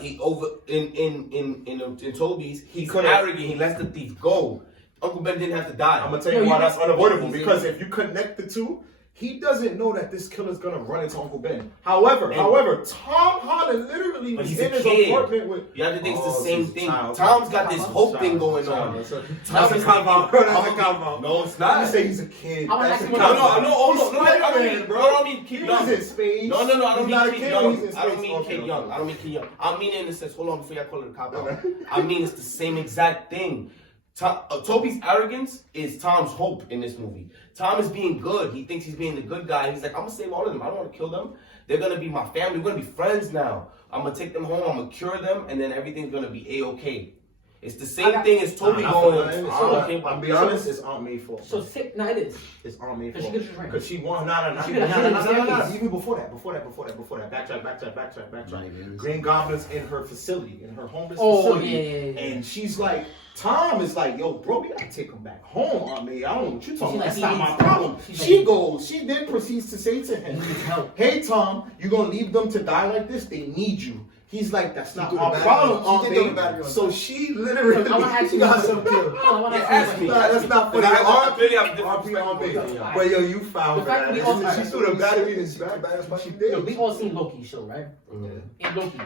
he over in Toby's, he's could've- arrogant. He lets the thief go. Uncle Ben didn't have to die. I'm gonna tell you No, why you- that's unavoidable. He's Because in- if you connect the two, he doesn't know that this killer's gonna run into Uncle Ben. However, Tom Holland literally But was he's in a his kid. apartment with. You have to think it's the Oh, same it's a thing. child. Tom's got this hope thing going on. Tom is thinking- No, it's not. You say he's a kid. I wanna That's ask a you No, one- no, cop-out. no, oh, He's no, I don't Spider-Man, mean, bro. no, I don't mean Kid He Young. was in space. No, I don't He's mean not a Kid kid, Young. he's in I don't space. mean Okay, Kid okay. Young. I don't mean Kid Young. I mean in the sense, hold on before y'all call it a cop out. I mean it's the same exact thing. Toby's arrogance is Tom's hope in this movie. Tom is being good. He thinks he's being the good guy. He's like, I'm gonna save all of them. I don't want to kill them. They're gonna be my family. We're gonna be friends now. I'm gonna take them home. I'm gonna cure them, and then everything's gonna be a-okay. It's the same thing as Toby going. I'll be honest, it's Aunt May's fault. So sick. No, it is. It's Aunt May's Because she fault. could've just ran. Because she won. She could've hit the staircase. Even before that. Backtrack. Green Goblin's in her facility, in her homeless facility. Yeah. And she's like, Tom is like, yo, bro, we gotta take him back home, Aunt May. I don't know what you're talking about. That's not my problem. She then proceeds to say to him, hey, Tom, you gonna leave them to die like this? They need you. He's like, that's not my problem, Aunt May. So she literally, I wanna ask you got guys some kill. Ask me. That's not funny. I really have a Aunt different May. perspective. But yo, you found The fact that we all- that. She threw the battery in his back. That's what she did. We all seen Loki's show, right? Mhm. In Loki,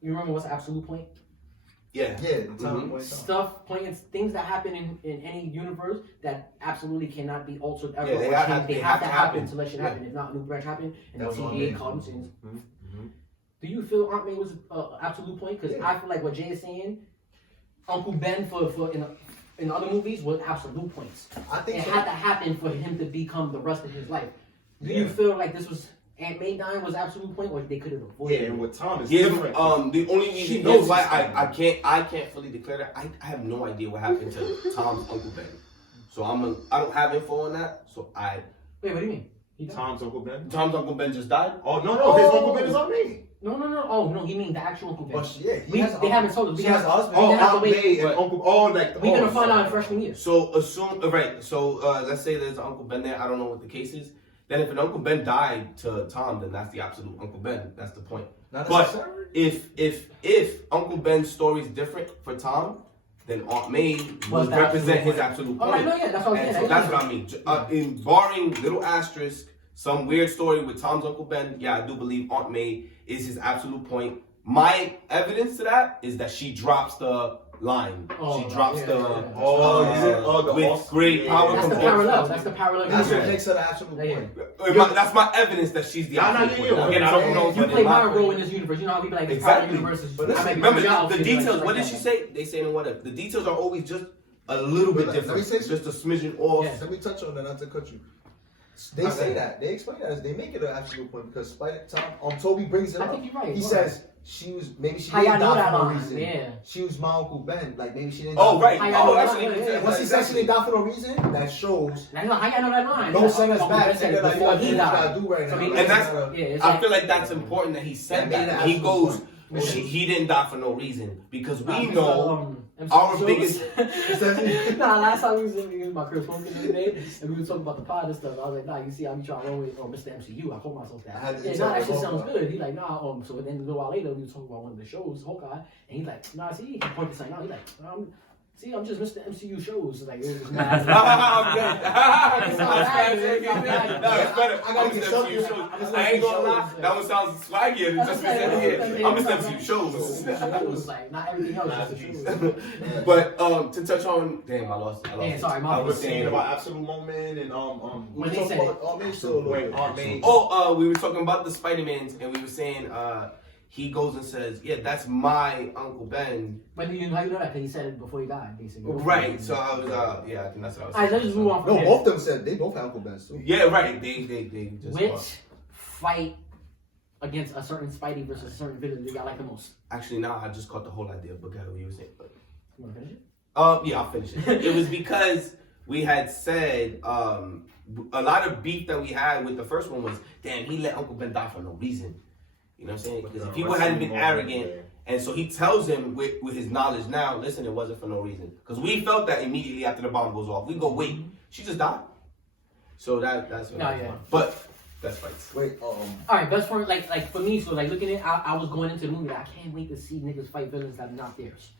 you remember what's the absolute point? Yeah. Yeah, the time point. Stuff, points, things that happen in any universe that absolutely cannot be altered ever. Yeah, they or have- changed. they They have have to to happen happen. to let shit happen. If not, a new branch happen, and the That's all TVA it comes is. and. Mhm. Do you feel Aunt May was absolute point? Because I feel like what Jay is saying, Uncle Ben for in other movies was absolute points. I think It so. had to happen for him to become the rest of his life. Do you feel like this was Aunt May dying was absolute point, or they could have Yeah, avoided and it? with Tom is Yeah, different. the only She reason knows is why it's I can't fully declare that. I have no idea what happened to Tom's Uncle Ben. So I don't have info on that. So Wait, what do you mean? He died? Tom's Uncle Ben? Tom's Uncle Ben just died. Oh, no, his Uncle Ben is Aunt May. No. Oh no, he mean the actual Uncle Ben. But yeah, They haven't told us. She We has have a husband. Oh, We have to Aunt wait. May and Uncle, We're gonna find out in freshman year. So assume right. So let's say there's an Uncle Ben there. I don't know what the case is. Then if an Uncle Ben died to Tom, then that's the absolute Uncle Ben. That's the point. Not But necessarily. if Uncle Ben's story is different for Tom, then Aunt May would the represent absolute his point. absolute Oh, point. no, yeah, that's what I'm And saying. so that's what I mean. In barring little asterisk, some weird story with Tom's Uncle Ben, yeah, I do believe Aunt May is his absolute point. My evidence to that is that she drops the line. Oh, she drops yeah, the yeah. the with awesome- great yeah. power. That's the comes parallel. awesome. That's the parallel. That's what Yeah. makes her the absolute Yeah. point. That's my evidence that she's the Nah, nah, absolute yeah, point. Again, I don't know. You but play in my my role opinion- in this universe. You know how we be like, Exactly. exactly. Universes. But listen, Remember the details. What did she say? They say in whatever. The details are always just a little bit Let me different. say Just a smidgen off. Yeah. Let me touch on that, not to cut you. They say that. They explain that. They make it an absolute point because Spider Tom, Toby brings it I up. think you're right. He You're says she was maybe she How didn't y'all know die that for no line? reason. Yeah. She was my Uncle Ben. Like maybe she didn't. Oh die. right. I Oh, know, actually, yeah, yeah. Once he said she didn't die for no reason, that shows. Now, how y'all know that line? Don't send us Uncle back. Ben said Say it that like before you he gotta died. do right So now. he- And that's- Yeah, it's I like, feel like that's important that he said That made that. an He absolute goes, point. he didn't die for no reason because we Nah, know MCU our shows. biggest. Nah, last time we was in my crib smoking the other day, and we were talking about the pod and stuff. I was like, nah, you see, I be trying to roll with Mr. MCU. I told myself that. I had to Yeah, tell nah, that shit you sounds about good. He like, nah, so then a little while later, we were talking about one of the shows, Hawkeye, and he's like, nah, see, he pointed something out. He's like, see, I'm just Mr. MCU shows. Like, it was just mad. I'm good. It's That's not bad, better. it's not bad. No, it's better. I gotta get I'm something. Mr. MCU I'm shows. just I ain't gonna shows. lie. That one sounds swaggier than just Mr. MCU. I'm Mr. MCU shows. It was like, not everything else, just the shows. But to touch on, damn, I lost. Yeah, sorry, my I bad. was saying about Absolute Moment and When they talk said about Aunt May still. wait, Aunt May. Oh, we were talking about the Spider-Mans, and we were saying he goes and says, yeah, that's my Uncle Ben. When you how you know that? Because he said it before he died, basically. Right. So I was, yeah, I think that's what I was. Alright, let's just move on from No, here. both of them said they both have Uncle Ben too. Yeah, right. They just. Which fight against a certain Spidey versus a certain villain do y'all like the most? Actually, now I just caught the whole idea. But what you were saying. But, You wanna finish it? yeah, I'll finish it. It was because we had said a lot of beef that we had with the first one was, damn, he let Uncle Ben die for no reason. You know what I'm saying? Because if people hadn't been arrogant, and so he tells him with his knowledge now, listen, it wasn't for no reason. Because we felt that immediately after the bomb goes off. We go, wait, she just died. So that's what No, it was yeah. fun. But that's fights. Wait, Alright, best friend, like for me, so like looking at, I was going into the movie, like, I can't wait to see niggas fight villains that are not theirs.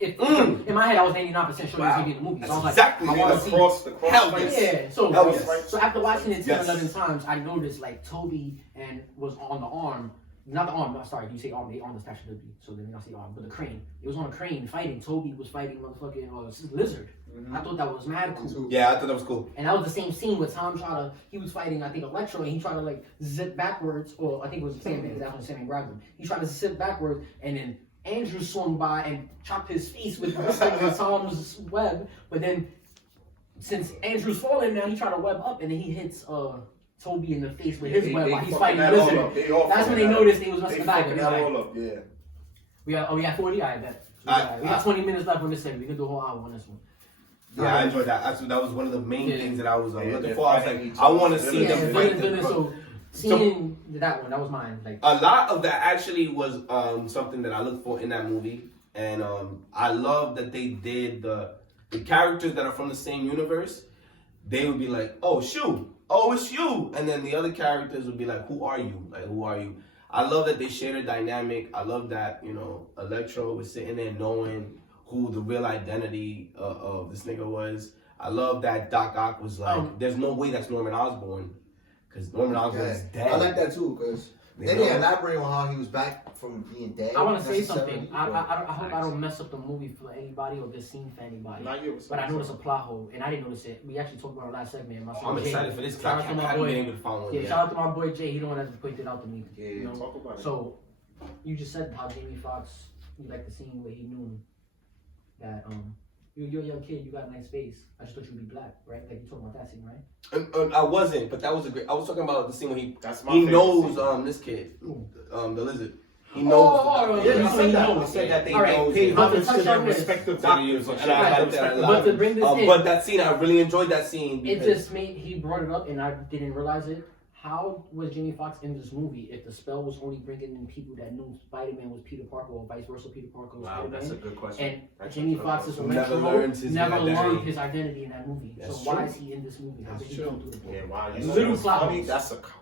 In my head, I was 89% sure Wow. this would be in the movie. So I was That's like, exactly I the want to see. Cross the Hell fights. yes. Yeah, so Hell yes. so after watching it 10 Yes. 11 times, I noticed like Toby and was on the arm, not the arm. Sorry, you say arm. The arm is Statue of Liberty, so then I see arm, but the crane. It was on a crane fighting. Toby was fighting motherfucking lizard. I thought that was mad cool. Yeah, I thought that was cool. And that was the same scene with Tom he was fighting, I think, Electro, and he tried to like zip backwards, or I think it was Sandman, that's when Sandman grabbed him. He tried to zip backwards, and then Andrew swung by and chopped his face with Tom's web, but then since Andrew's falling now, he tried to web up, and then he hits Toby in the face with his web while he's fighting Lizard. That's when they noticed they was messing back. That all up, yeah. We got 40, I bet. We got 20 minutes left on this segment. We can do a whole hour on this one. Yeah, I enjoyed that. That was one of the main Yeah. things that I was Yeah, looking they're for. I was fighting like, each I want to other. see Yeah, them fight. villain, so seeing that one, that was mine. Like, A lot of that actually was something that I looked for in that movie, and I love that they did the characters that are from the same universe. They would be like, "Oh, shoot, oh, it's you," and then the other characters would be like, "Who are you? Like, who are you?" I love that they shared a dynamic. I love that Electro was sitting there knowing who the real identity of this nigga was. I love that Doc Ock was like, "There's no way that's Norman Osborn." Because Norman Osborn is dead. I like that too, because they didn't elaborate on how he was back from being dead. I want to say something. necessarily, I hope I don't mess up the movie for anybody or this scene for anybody. Not you. But I noticed a plot hole, and I didn't notice it. We actually talked about it last segment. My I'm Jay, excited for this shout because out to I my haven't been boy. able to find one Yeah, yet. shout out to my boy Jay. He the one that pointed out to me. Yeah, talk about it. So, you just said how Jamie Foxx, you like the scene where he knew that you're a young kid, you got a nice face. I just thought you'd be black, right? Like you talking about that scene, right? I wasn't, but that was a great. I was talking about the scene when That's my he favorite knows scene. this kid, Ooh. the lizard. He knows. Yeah, he said that. knows. He said that they All right, know paid paid but to homage touch to their on this- respective So doctors. beautiful. and And I shit. like that a lot. But to bring this in, But that scene, I really enjoyed that scene. it Because just made he brought it up, and I didn't realize it. How was Jamie Foxx in this movie if the spell was only bringing in people that knew Spider-Man was Peter Parker or vice versa, Peter Parker was Wow, that's a Spider-Man? good question. And That's Jamie a good Foxx's question. Never Electro learned his never identity. learned his identity in that movie. That's so why true. is he in this movie? How That's did he true. come through the book? Yeah, wow. That's You little know what's plot funny? holes. That's a cop.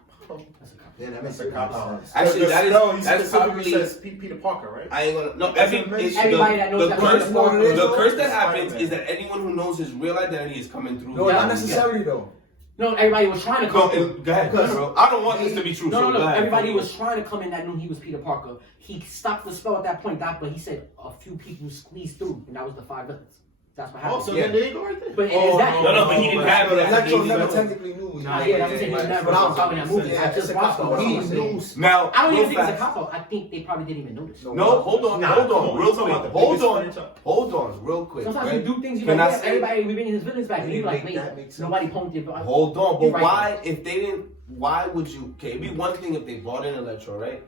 That's a cop. Yeah, that makes That's a cop sense. out. Actually, that is- no, he that's specifically probably- says Peter Parker, right? I ain't gonna. No, That's every amazing. it's Everybody the, that knows the that curse. Peter Parker is The curse that Spider-Man. happens is that anyone who knows his real identity is coming through. No, the not movie. necessarily though. No, everybody was trying to Go, come through. go ahead, Because- bro. I don't want this to be true. No, so no, go no. ahead. Everybody was trying to come in that knew he was Peter Parker. He stopped the spell at that point, but he said a few people squeezed through, and that was the 5 villains. That's what happened. Oh, so Yeah. then there you go right there. But Oh, is that? No, but he didn't have it. Electro He never didn't- technically knew. Nah, yeah, that's what I'm saying. He never But I was saw in that movie. yeah, I it's just a watched cop-out. it. He He knew. knew. Now, I don't real even think it's a fast. cop out. I think they probably didn't even notice. No. No, hold on, Nah, hold come on, on, real we're talking quick. about the Hold biggest on, franchise. hold on, real quick. Sometimes right? you do things you Can like, I yeah, say- everybody we bringing his villains back, and They you like, make wait, that make sense. nobody punked it. Hold on, You're but right. why, if they didn't, why would you, okay, it'd be one thing if they brought in Electro, right?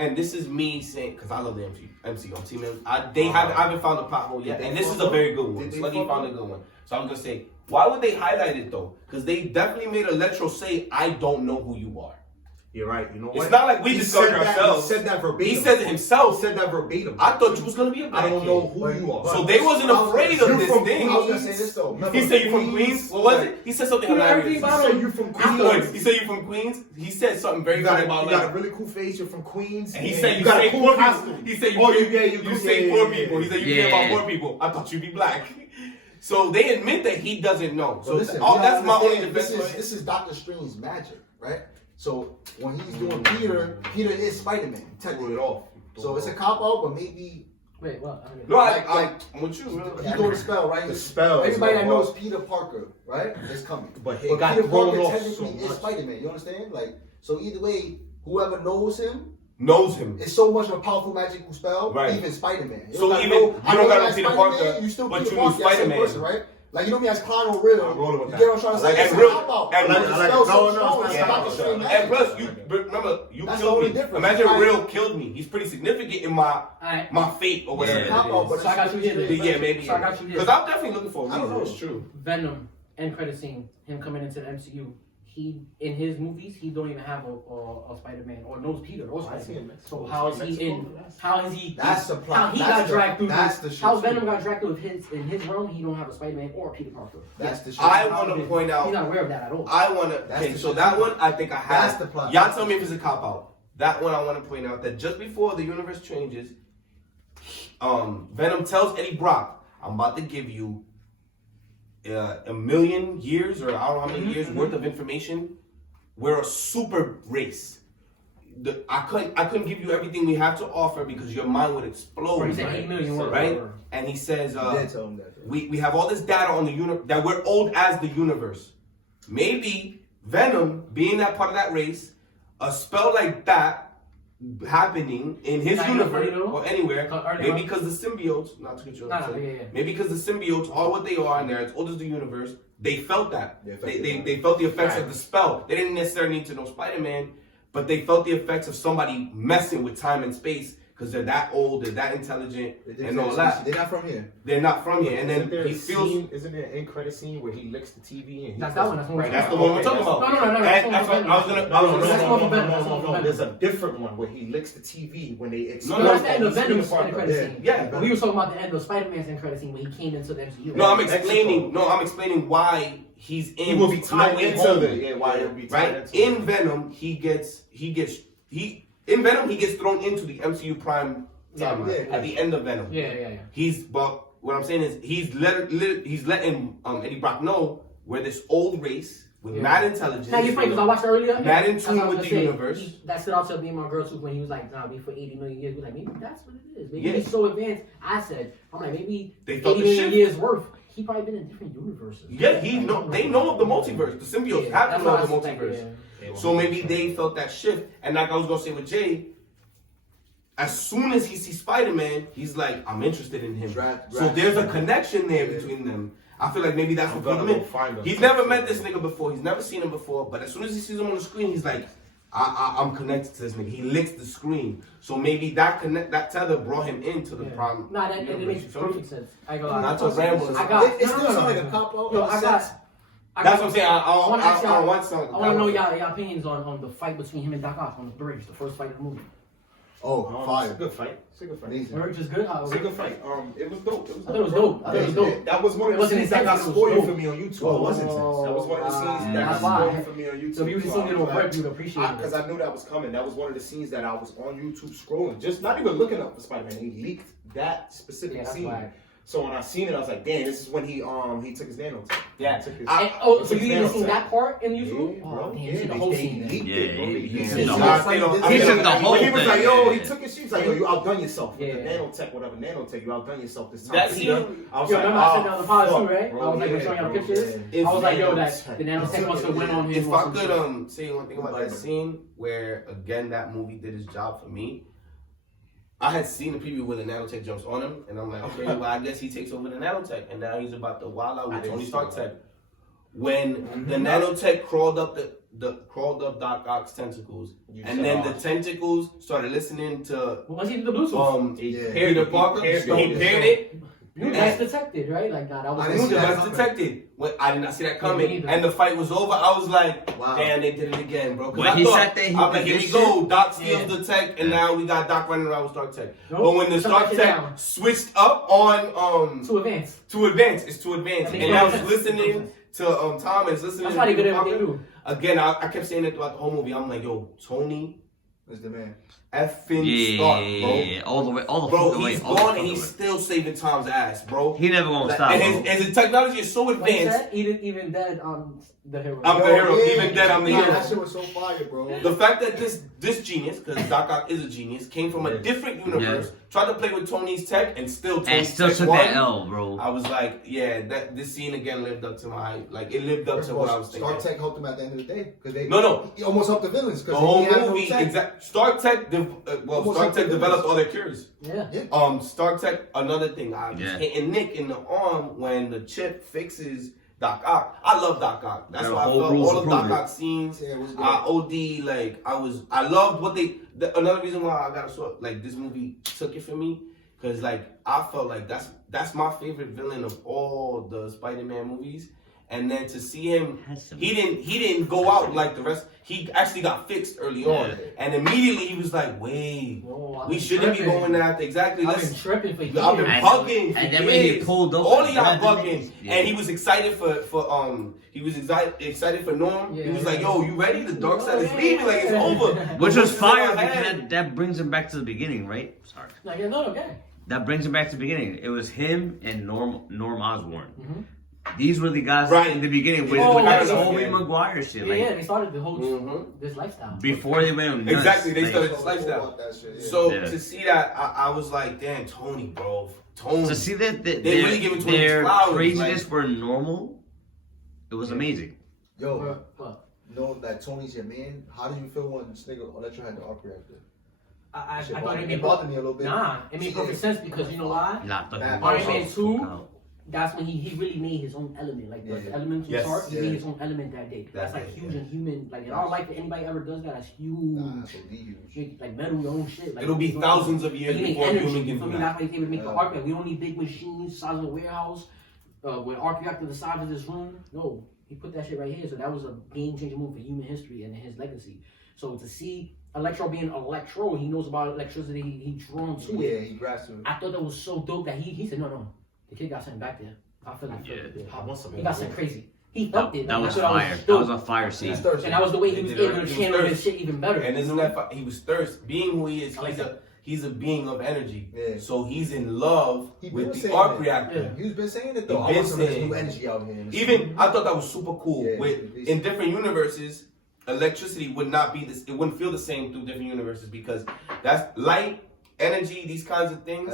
And this is me saying, because I love the MCU, I'm team I haven't found a plot hole yet, Did they and this is fuck a very good one. Did they Sluggy fuck found a up? good one. So I'm going to say, why would they highlight it though? Because they definitely made Electro say, I don't know who you are. You're right. You know what? It's not like we He discovered said that- ourselves. He said that verbatim. He says it He himself. said that verbatim. I thought you was going to be a black I don't kid. know who you are. So they wasn't afraid of You this from thing. I was gonna say this though. He said you from Queens? What was it? He said something You know hilarious. everything He about said you from Afterwards, Queens. he said you from Queens. He said something very You funny got, about you got a like. really cool face. You're from Queens. And he and said you got a say cool poor people. costume. He said you, Oh, you say yeah, poor yeah, people. He said you yeah. care about poor people. I thought you'd be black. So they admit that he doesn't know. So So listen, that's my only understand, defense. this is Doctor Strange's magic, right? So when he's doing Peter is Spider-Man, Pull it technically. off. So it's a cop out, but maybe Wait, what? I don't No, know. I'm with you. Bro. he doing the spell, right? The spell is Everybody that like, knows well, Peter Parker, right, is coming. But it But got Peter thrown Parker off technically so is much. Spider-Man. You understand? Like, so either way, whoever knows him, Knows him. it's so much of a powerful magical spell. Right. Even Spider-Man. You So don't gotta even- you I don't know gotta like Peter Spider-Man, Parker, you still but Peter you knew Parker, that same Spider-Man. person, right? Like you know me as Klein or Real. I'm rolling with You that. get what I'm trying to say? And It's a Real- cop-out. and But Real- the I like spell's it. so No, no, strong, it's it's fine. Doctor Strange And magic. plus, you remember you That's the killed only me. difference. Imagine Like- Real killed me. He's pretty significant in Alright. my fate or whatever. Yeah. it Cop-out, is. but So I got you here. But yeah, maybe. So I got you here. Because I'm definitely looking for a I don't reason. know. It's true. Venom end credit scene, him coming into the MCU. He in his movies he don't even have a Spider-Man or knows Peter or I see Spider-Man. him. So how is he in? How is he? That's the How plot. he That's got the- dragged through? that's the shit. How Venom got dragged through in his realm? He don't have a Spider-Man or a Peter Parker. That's the shit. I want to point He's out. not aware of that at all. I want to. That's Okay, the so shit. that one I think I have. That's the plot. Y'all tell me if it's a cop out. That one I want to point out that just before the universe changes, Venom tells Eddie Brock, "I'm about to give you a million years, or I don't know how many years worth of information. We're a super race. I couldn't give you everything we have to offer because your mind would explode. Or he said right? 8 million words. Right? And he says, You did tell him that. though. we have all this data on the universe that we're old as the universe. Maybe Venom, being that part of that race, a spell like that happening in his Like, universe you know, or anywhere, are they maybe not- because the symbiotes, not to get you Nah, upset, yeah. maybe because the symbiotes are what they are and they're as old as the universe, they felt that. They felt They, it, they, right. they felt the effects Right. of the spell. They didn't necessarily need to know Spider-Man, but they felt the effects of somebody messing with time and space because they're that old, they're that intelligent, and all They're that. not from here. They're not from here, and Isn't then there he a feels. scene, isn't there an end credit scene where he licks the TV and he That's that one. That's one. Right, that's the one we're talking about. No. And that's what I was gonna. No, there's a different one where he licks the TV when they explain. No, that's the that end of he's Venom's Peter end Parker. credit scene. Yeah. But we were talking about the end of Spider-Man's end credit scene when he came into the MCU. No, I'm explaining why he's in. He will be tied No Way into Home. the why he'll be tied Right? into In Venom, he gets thrown into the MCU Prime timeline at the end of Venom. Yeah. But what I'm saying is he's letting Eddie Brock know we're this old race with mad intelligence. Now you're funny because I watched it earlier. Mad in That's tune what I was with gonna the say. universe. That stood out to me and my girl too when he was like, "Nah, be for 80 million years." We like, maybe that's what it is. Maybe Yeah. he's so advanced. I said, I'm like, maybe They 80 felt the million shift. years worth. He probably been in different universes. Yeah, they know of the multiverse. The symbiotes have to know of the what I was multiverse. thinking, So maybe they felt that shift. And like I was gonna say with Jay, as soon as he sees Spider-Man, he's like, I'm interested in him. So there's a connection there between them. I feel like maybe that's what gonna put him go in. find him. He's never met this nigga before. He's never seen him before. But as soon as he sees him on the screen, he's like, I'm connected to this nigga. He licks the screen. So maybe that tether brought him into the prime. Nah, that universe, makes you feel me? perfect sense. I ain't gonna lie. Not to ramble. I got. It's still something to cop out. Yo, I got. That's what I'm saying. I wanna ask y'all- want something. I want to know y'all opinions on the fight between him and Doc Ock on the bridge, the first fight of the movie. Oh, It's a fire. good fight. It's a good fight. Amazing. Bridge is good. It's a good fight. It was dope. I thought it was dope. That was one It of the wasn't scenes that got intense, it was spoiled dope. for me on YouTube. Oh, it was intense. That was one of the scenes that That's got why. spoiled for me on YouTube. So if you would have seen it on Bridge, you would appreciate it. Because I knew that was coming. That was one of the scenes that I was on YouTube scrolling, just not even looking up for Spider-Man. He leaked that specific Yeah, that's scene. why. So when I seen it, I was like, "Damn, this is when he took his nanotech." Yeah. He took his- So he you took even his seen nanotech. that part in YouTube? Yeah, Oh, bro. damn, Yeah, you see the whole they scene. leaked Yeah, it, bro. he- They he leaked took it. the So whole- I think- he took the whole When he was like, thing. "Yo," he took his shit. He's like, "Yo, you outdone yourself with the Yeah. nanotech, whatever nanotech. You outdone yourself this time." That Peter." scene- I was Yo, like, remember I said "Oh, that on the pod fuck, too, right? bro, I was like, yeah, showing y'all bro, pictures. yeah. I was like, yo, Nanotech. the nanotech must have went on him. If or I some could shit. say one thing about that scene where again that movie did its job for me. I had seen the preview where the nanotech jumps on him, and I'm like, okay, well I guess he takes over the nanotech, and now he's about to wild out with Tony Stark tech. When the nanotech crawled up Doc Ock's tentacles, and then the tentacles started listening to Was he the Bluetooth? Peter Parker. He paired it. That's detected, right? Like, nah, that was. I I didn't knew see the that best coming. detected. I did not see that Me coming, neither. and the fight was over. I was like, Wow. "Damn, they did it again, bro." 'Cause When I he thought, sat there, he I'm like, did "Here we this go." shit. Doc steals Yeah. the tech, and now we got Doc running around with Stark tech. Nope. But when the Somebody Stark sit tech down. switched up on Too advanced. to advance, it's too advanced, That and makes I no was sense. listening to Tom and listening. That's to why they good Peter at what they Parker. do. Again, I kept saying it throughout the whole movie. I'm like, "Yo, Tony That's the man. effing Stark, bro." Yeah, all the way, all the Bro, fucking way, he's all the gone fucking and he's way. still saving Tom's ass, bro. He never gonna Like, stop, and bro. his technology is so Like you advanced. said, even dead, the hero. I'm the hero. Even dead, I'm the Nah, hero. That shit was so fire, bro. The fact that this genius, because Doc Ock is a genius, came from a different universe, tried to play with Tony's tech, and still And Tony's still tech took won. that L, bro. I was like, yeah, this scene again lived up to my it lived up First to of what all, I was thinking. Stark Tech helped him at the end of the day because they No. he almost helped the villains The because whole he had no movie, tech. Stark Tech, Almost Stark Tech like developed the all their cures. Yeah. Stark Tech, another thing, I was Yeah. hitting Nick in the arm when the chip fixes Doc Ock. I love Doc Ock. That's Yeah, why I whole felt rules all of Doc approved it. Ock scenes. Yeah, it was good. OD, like I loved what another reason why I got so like this movie took it for me, cause like I felt like that's my favorite villain of all the Spider-Man movies. And then to see him, he didn't go out like the rest. He actually got fixed early on, and immediately he was like, "Wait, Whoa, I've we been shouldn't be tripping. going after exactly." I've Let's been tripping for years. I've been And- bugging for and then when he years. pulled up all of and y'all grabbed the bugging, niggas, yeah. and he was excited for he was excited for Norm. He was like, "Yo, you ready? The dark side is leaving. Like it's over." Which was fire But because that brings him back to the beginning, right? Sorry. Like, no, okay. That brings him back to the beginning. It was him and Norm Osborn. These were the guys Right. in the beginning with Oh, with that yeah. Tobey Maguire shit. Yeah, Like they started the whole Mhm. this lifestyle. before they went nuts, Exactly, they like, started- So lifestyle. cool about that shit, yeah. So Yeah. to see that, I was like, "Damn, Tony, bro, Tony." to see that They really giving Tony their flowers, craziness like- were normal. It was amazing. Yo, What? knowing that Tony's your man, how did you feel when this nigga Electro had the arc reactor? I Shit thought bothered it me made a little bit. Nah, it made perfect sense because you know why? Not the Iron Man 2? that's when he really made his own element. Like the elemental Yes. chart, he made his own element that day. That's like That day, huge and human. Like in our life, if anybody ever does that, that's huge. Nah, that's huge. Like metal your own shit. Like, It'll be thousands of years he make before energy. human You can feel do me? that. That's why he able to make the arc. Like, we don't need big machines, size of a warehouse. With arc reactor the size of this room. No, he put that shit right here. So that was a game changing move for human history and his legacy. So to see Electro being Electro, he knows about electricity. He drawn to it. Yeah, he grasped it. I thought that was so dope that he said no. The kid got something back there. I feel like I want some he got something crazy. He felt it. That was That's what I fire. That dope. was a fire scene. He's thirsty. And that was the way he They was did able it. to He was channel his thirsty. shit even better. And isn't that he was thirst being who he is? I like He's a being of energy. Yeah. So he's in love He with been the saying arc it. reactor. He's been saying it though. He I want been some of this saying new it. energy out here. Even I thought that was super cool. Yeah, In different universes, electricity would not be this. It wouldn't feel the same through different universes because that's light, energy, these kinds of things.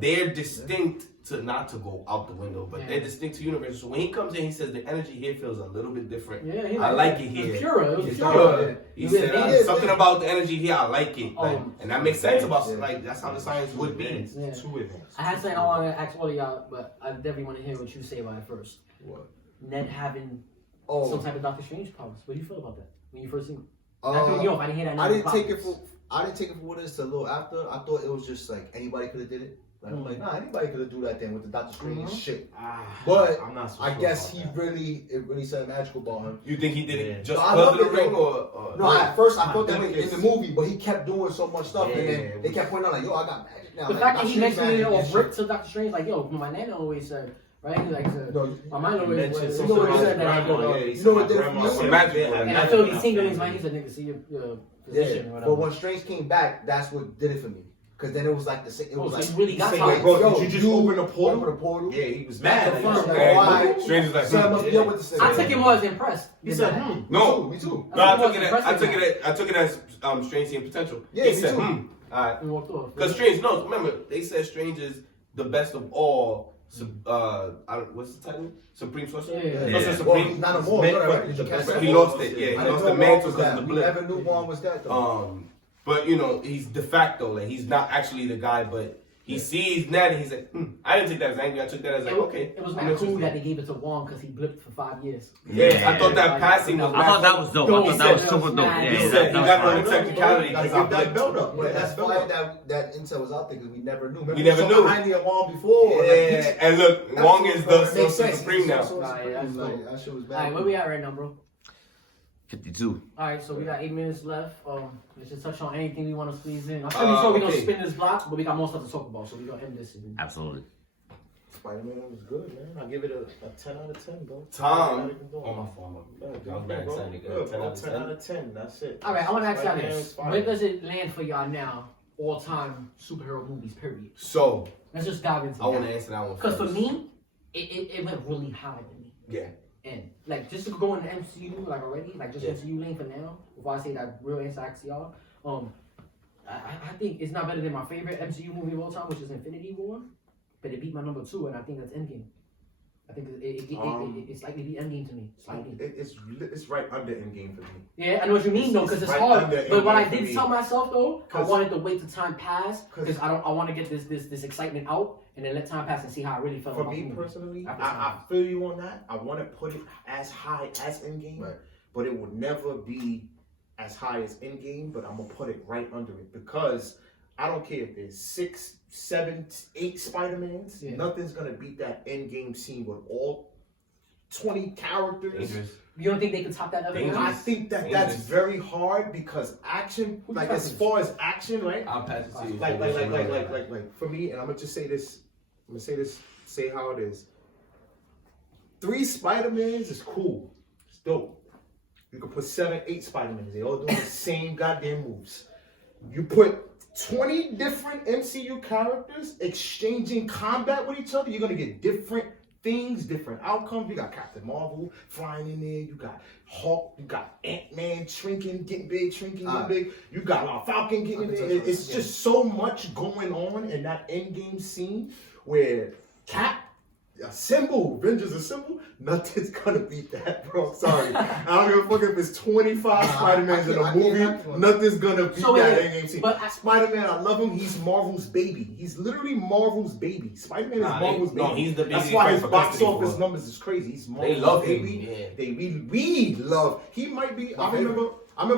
They're distinct to not to go out the window, but they're distinct to universes. So when he comes in, he says the energy here feels a little bit different. Yeah, he I like it It here. was pure. It was It's pure. pure. He It said was- something about the energy here. I like it, like, and that makes sense about Yeah. like that's how the science would be. Yeah. Too advanced. I had something I want to ask all of y'all, but I definitely want to hear what you say about it first. What? Ned having Oh, some type of Doctor Strange powers. What do you feel about that when you first seen it? That threw me off. I didn't hear that. I name didn't pop. take it for. I didn't take it for what it is till a little after. I thought it was just like anybody could have did it. Like, I'm like, nah, anybody could have do that thing with the Doctor Strange shit. But I'm not so I sure guess about he that. really said magical about him. You think he did Yeah. it just No, I because love of the it, ring, though. or No, at first I thought I that think in the movie, but he kept doing so much stuff, and Yeah, then they kept pointing out like, yo, I got magic now. The like, fact that Doctor he Strange mentioned it magic or and ripped shit. to Doctor Strange, like, yo, my nana always said, right? He like said, No, my mind always mentioned was, you something know what he about said that I grandma, go, yeah, he You know what said they- my grandma you know said what magic magic had and I magic feel in these her tingling in his family. mind. He said, nigga, see your Yeah, position or whatever. but when Strange came back, that's what did it for me. Cause then it was like the same. It Oh, was so like you really got Say, powers. wait, bro, yo, did you just open the portal? Open the portal. Yeah, he was That's mad. the Like, fun. yeah, Like, why? Strange is like, So I must be able to say. I took him as impressed. He said, no, Me too. No, I took it as Strange seeing potential. Yeah, he me said, too. alright. And walked off. Because Strange, no, remember, they said Strange is the best of all. What's the title? Supreme Sorcerer? Yeah. Sorcerer Well, Supreme. he's not a more. Meant no, for right, the you best can't He say lost more. it, yeah. He I didn't lost know the Juan mantle was because that. of the We blip. never knew Juan was that though. But you know, he's de facto, like he's not actually the guy, but he sees Ned and he's like, I didn't take that as angry, I took that as like, okay. It was I'm not cool interested. that they gave it to Wong because he blipped for 5 years. Yeah, I thought that passing was I thought that was dope. I thought that was super dope. He Yeah, said he that got was on fire. the technicality Gotta because I give that blipped. belt up. But Yeah, that's built why up. that intel was out there because we never knew. Remember, We never saw knew. Highly of Wong before. like, Yeah, and look, that's Wong what- is that the makes Sorcerer sense. Supreme now. Nah, yeah, that's Like, dope. that shit was bad. Alright, where we at right now, bro? 52. Alright, so we got 8 minutes left. Let's just touch on anything we want to squeeze in. I'm pretty sure we're gonna okay. spin this block, but we got more stuff to talk about, so we're gonna end this. And Absolutely. Spider-Man was good, man. I give it a 10 out of 10, bro. Tom, Not even doing on my it. phone, Yeah, I was good, very bro. excited. Good, 10 bro. out of 10 10. out of 10. That's it. Alright, I want to ask y'all Spider-Man this: is fire. where does it land for y'all now? All-time superhero movies, period. So Let's just dive into I want that. to answer that one Because first. for me, it went really high for me. Yeah. And like just to go in the MCU like already, like just Yeah. MCU lane for now. Before I say that real answer I ask y'all, I think it's not better than my favorite MCU movie of all time, which is Infinity War, but it beat my number 2, and I think that's Endgame. I think it's slightly beat Endgame to me. Slightly. It's right under Endgame for me. Yeah, I know what you mean though, because it's right hard. under But what I Endgame for did me. tell myself though, I 'Cause- wanted to wait till time pass because 'cause- I want to get this excitement out and then let time pass and see how I really felt For about me the movie. personally, After I time. feel you on that. I want to put it as high as Endgame, Right. but it would never be as high as Endgame. But I'm gonna put it right under it because I don't care if there's 6, 7, 8 Spider-Mans. Yeah. Nothing's gonna beat that Endgame scene with all 20 characters. Dangerous. You don't think they could top that ever? Dangerous. I think that that's very hard because action, Who's like first? as far as action, right? I'll pass it to you. Like for me, and I'm gonna just say this. I'm gonna say how it is. 3 Spider-Mans is cool. It's dope. You can put 7, 8 Spider-Mans. They all doing the same goddamn moves. You put 20 different MCU characters exchanging combat with each other. You're gonna get different things, different outcomes. You got Captain Marvel flying in there. You got Hulk. You got Ant-Man shrinking, getting big, shrinking, getting big. You got Falcon getting in there. It's just so much going on in that Endgame scene where Cap a symbol. Avengers a symbol. Nothing's gonna beat that, bro. I'm sorry. I don't give a fuck if it's 25 Spider-Mans in a movie. Nothing's gonna beat that Endgame scene. But Spider-Man, I love him. He's Marvel's baby. He's literally Marvel's baby. Spider-Man is Marvel's baby. No, he's the baby. That's why his for box custody office for. numbers is crazy. He's Marvel's They love baby. him. Yeah. We love. He might be. I remember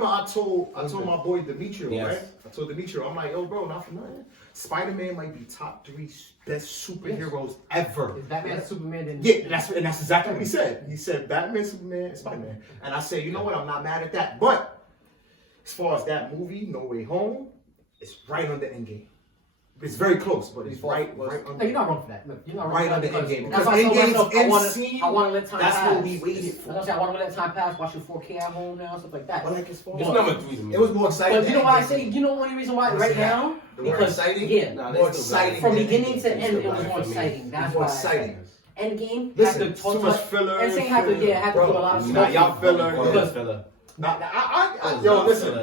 I told my boy Demetrio, Yes. right? I told Demetrio, I'm like, yo, bro, not for nothing. Spider-Man might be top 3 best superheroes ever. Is Batman Superman? Then Yeah, that's exactly what he said. He said Batman, Superman, and Spider-Man. And I said, you know what? I'm not mad at that. But as far as that movie, No Way Home, it's right under Endgame. It's very close, but it's right No, under. you're not wrong for that. Look, you're not wrong Right for under that Endgame. that's Because why I told myself, Endgame's I want to let time That's pass. what we waited for. That's why I want to let time pass. Watch your 4K at home now, stuff like that. But like as far It's as number 3 to me. It was more exciting. But you know why I say? You know the only reason why right now? More exciting? Yeah, Nah, More they still got it. exciting. from than beginning Endgame. to end, it was right more for me. exciting. That's More why. exciting. Endgame Listen, had to too much filler. And saying had to had to do a lot of Nah, stuff. y'all filler. Because- Yo, listen.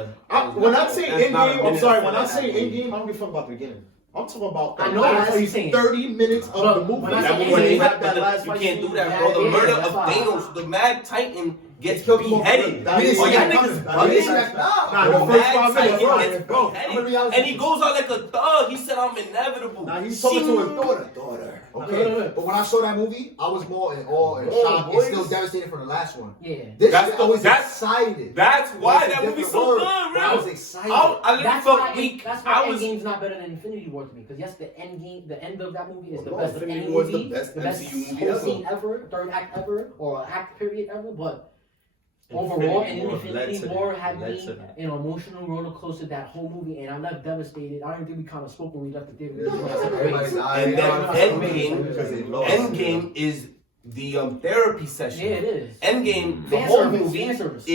When I say That's not a Endgame, I'm minute sorry. for When I that say movie. Endgame, I don't give a fuck about the beginning. I'm talking about the I know, that's what you're last saying. 30 minutes of But the movie. when I say When Endgame, they But have that last you fight can't scene. do that, Yeah, bro. The yeah, murder that's of why. Thanos, the Mad Titan gets Killed him off beheaded. the- We didn't Oh, see y'all that niggas coming. bugging. We didn't see that. Nah, The the first Mad 5 minutes, Titan bro. gets Bro, beheaded. And he goes out like a thug. He said, I'm inevitable. Nah, he's talking to his daughter. Okay, but when I saw that movie, I was more in awe and Oh, shocked and boys. still devastated from the last one. Yeah. This That's shit, the- I was that's- excited. That's why That's a that movie's different so word. good, bro. I was excited. I literally That's felt why, weak. that's why I was. Endgame's not better than Infinity War to me. Because yes, the Endgame, the end of that movie is the No, best of Infinity any War's the movie, best the best MCU movie whole ever. scene ever, third act ever, or act period ever. But overall, Infinity War had me an emotional roller coaster that whole movie, and I left devastated. I don't think we kind of spoke when we left the theater. Everybody died. And then Because they lost. Endgame is the therapy session. Yeah, it is. Endgame, the Fan whole service, movie fan service.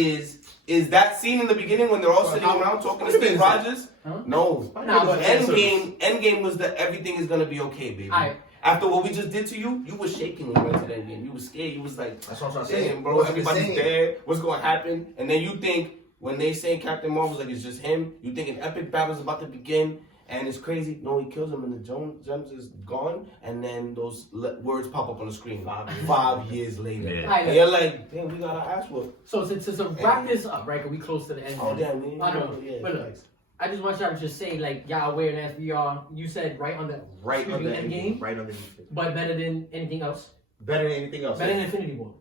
is that scene in the beginning when they're all sitting around talking to Steve Rogers. Huh? No, Nah, but Endgame was the everything is gonna be okay, baby. Aight. After what we just did to you, you was shaking when we went to that game. You was scared. You was like, That's what I'm trying to say. damn, bro, What's everybody's insane? dead. What's gonna happen? And then you think when they say Captain Marvel's like it's just him, you think an epic battle's about to begin. And it's crazy. No, he kills him, and the gems is gone. And then those words pop up on the screen. 5 years later, Yeah. and you're like, "Damn, we got our ass whooped." So to wrap this up, right? 'Cause we close to the end. Oh damn, we I know. yeah, But look, thanks. I just want y'all to just say, like, y'all aware that we are. You said right on the Right under Endgame, Right underneath it. but better than anything else. Better than anything else. Better than Infinity War.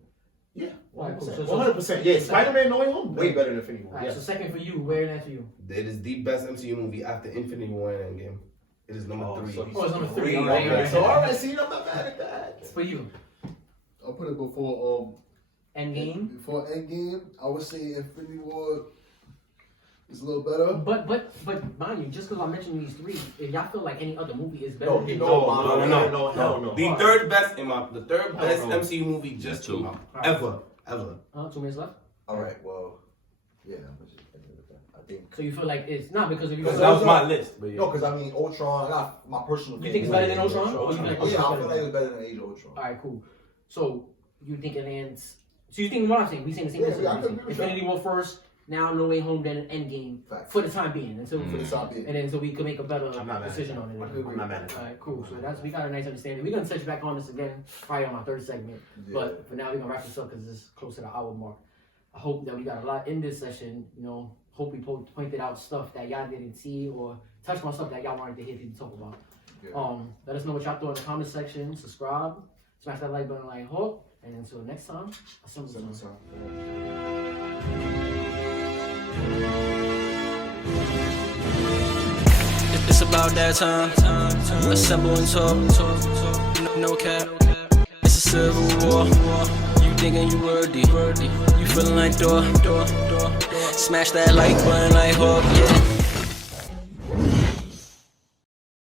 Yeah. Alright, cool. 100%. Yeah, Spider-Man No Way Home, way better than Infinity War. Alright, Yeah. so second for you, where and for you. It is the best MCU movie after Infinity War and Endgame. It is number 3. Oh, it's number 3. Okay, Alright, so alright, see, I'm not mad at that. For you, I'll put it before Endgame. before Endgame. I would say Infinity War is a little better. But mind you, just because I mentioned these 3, if y'all feel like any other movie is better No, than no, hell no. The third best no. MCU movie just came out ever. 2 minutes left. All right, well, yeah, I think. So you feel like it's not because of you. That was my list. But yeah. No, because I mean, Ultron, I got my personal. You think it's better than Ultron? Or you feel like Oh, yeah, I Ultron's feel better? like it was better than Age of Ultron. Alright, cool. So you think it ends? So you think what I'm saying? We saying the same Yeah, thing. yeah, I could agree with Infinity War first. Now No Way Home, then Endgame. Facts. For the time being, until For the time being. and then so we can make a better I'm not mad at decision that. on it. I'm not mad at that. Alright, cool. So we got a nice understanding. We're gonna touch back on this again, probably on our third segment. Yeah. But for now, we're gonna wrap this up because it's close to the hour mark. I hope that we got a lot in this session. You know, hope we pointed out stuff that y'all didn't see or touched on stuff that y'all wanted to hear people talk about. Yeah. Let us know what y'all thought in the comment section. Subscribe, smash that like button, like hook, and until next time, assemble time. It's about that time. Assemble and talk. No cap. It's a civil war. You thinking you worthy. You feeling like door. Smash that like button like hook. Yeah.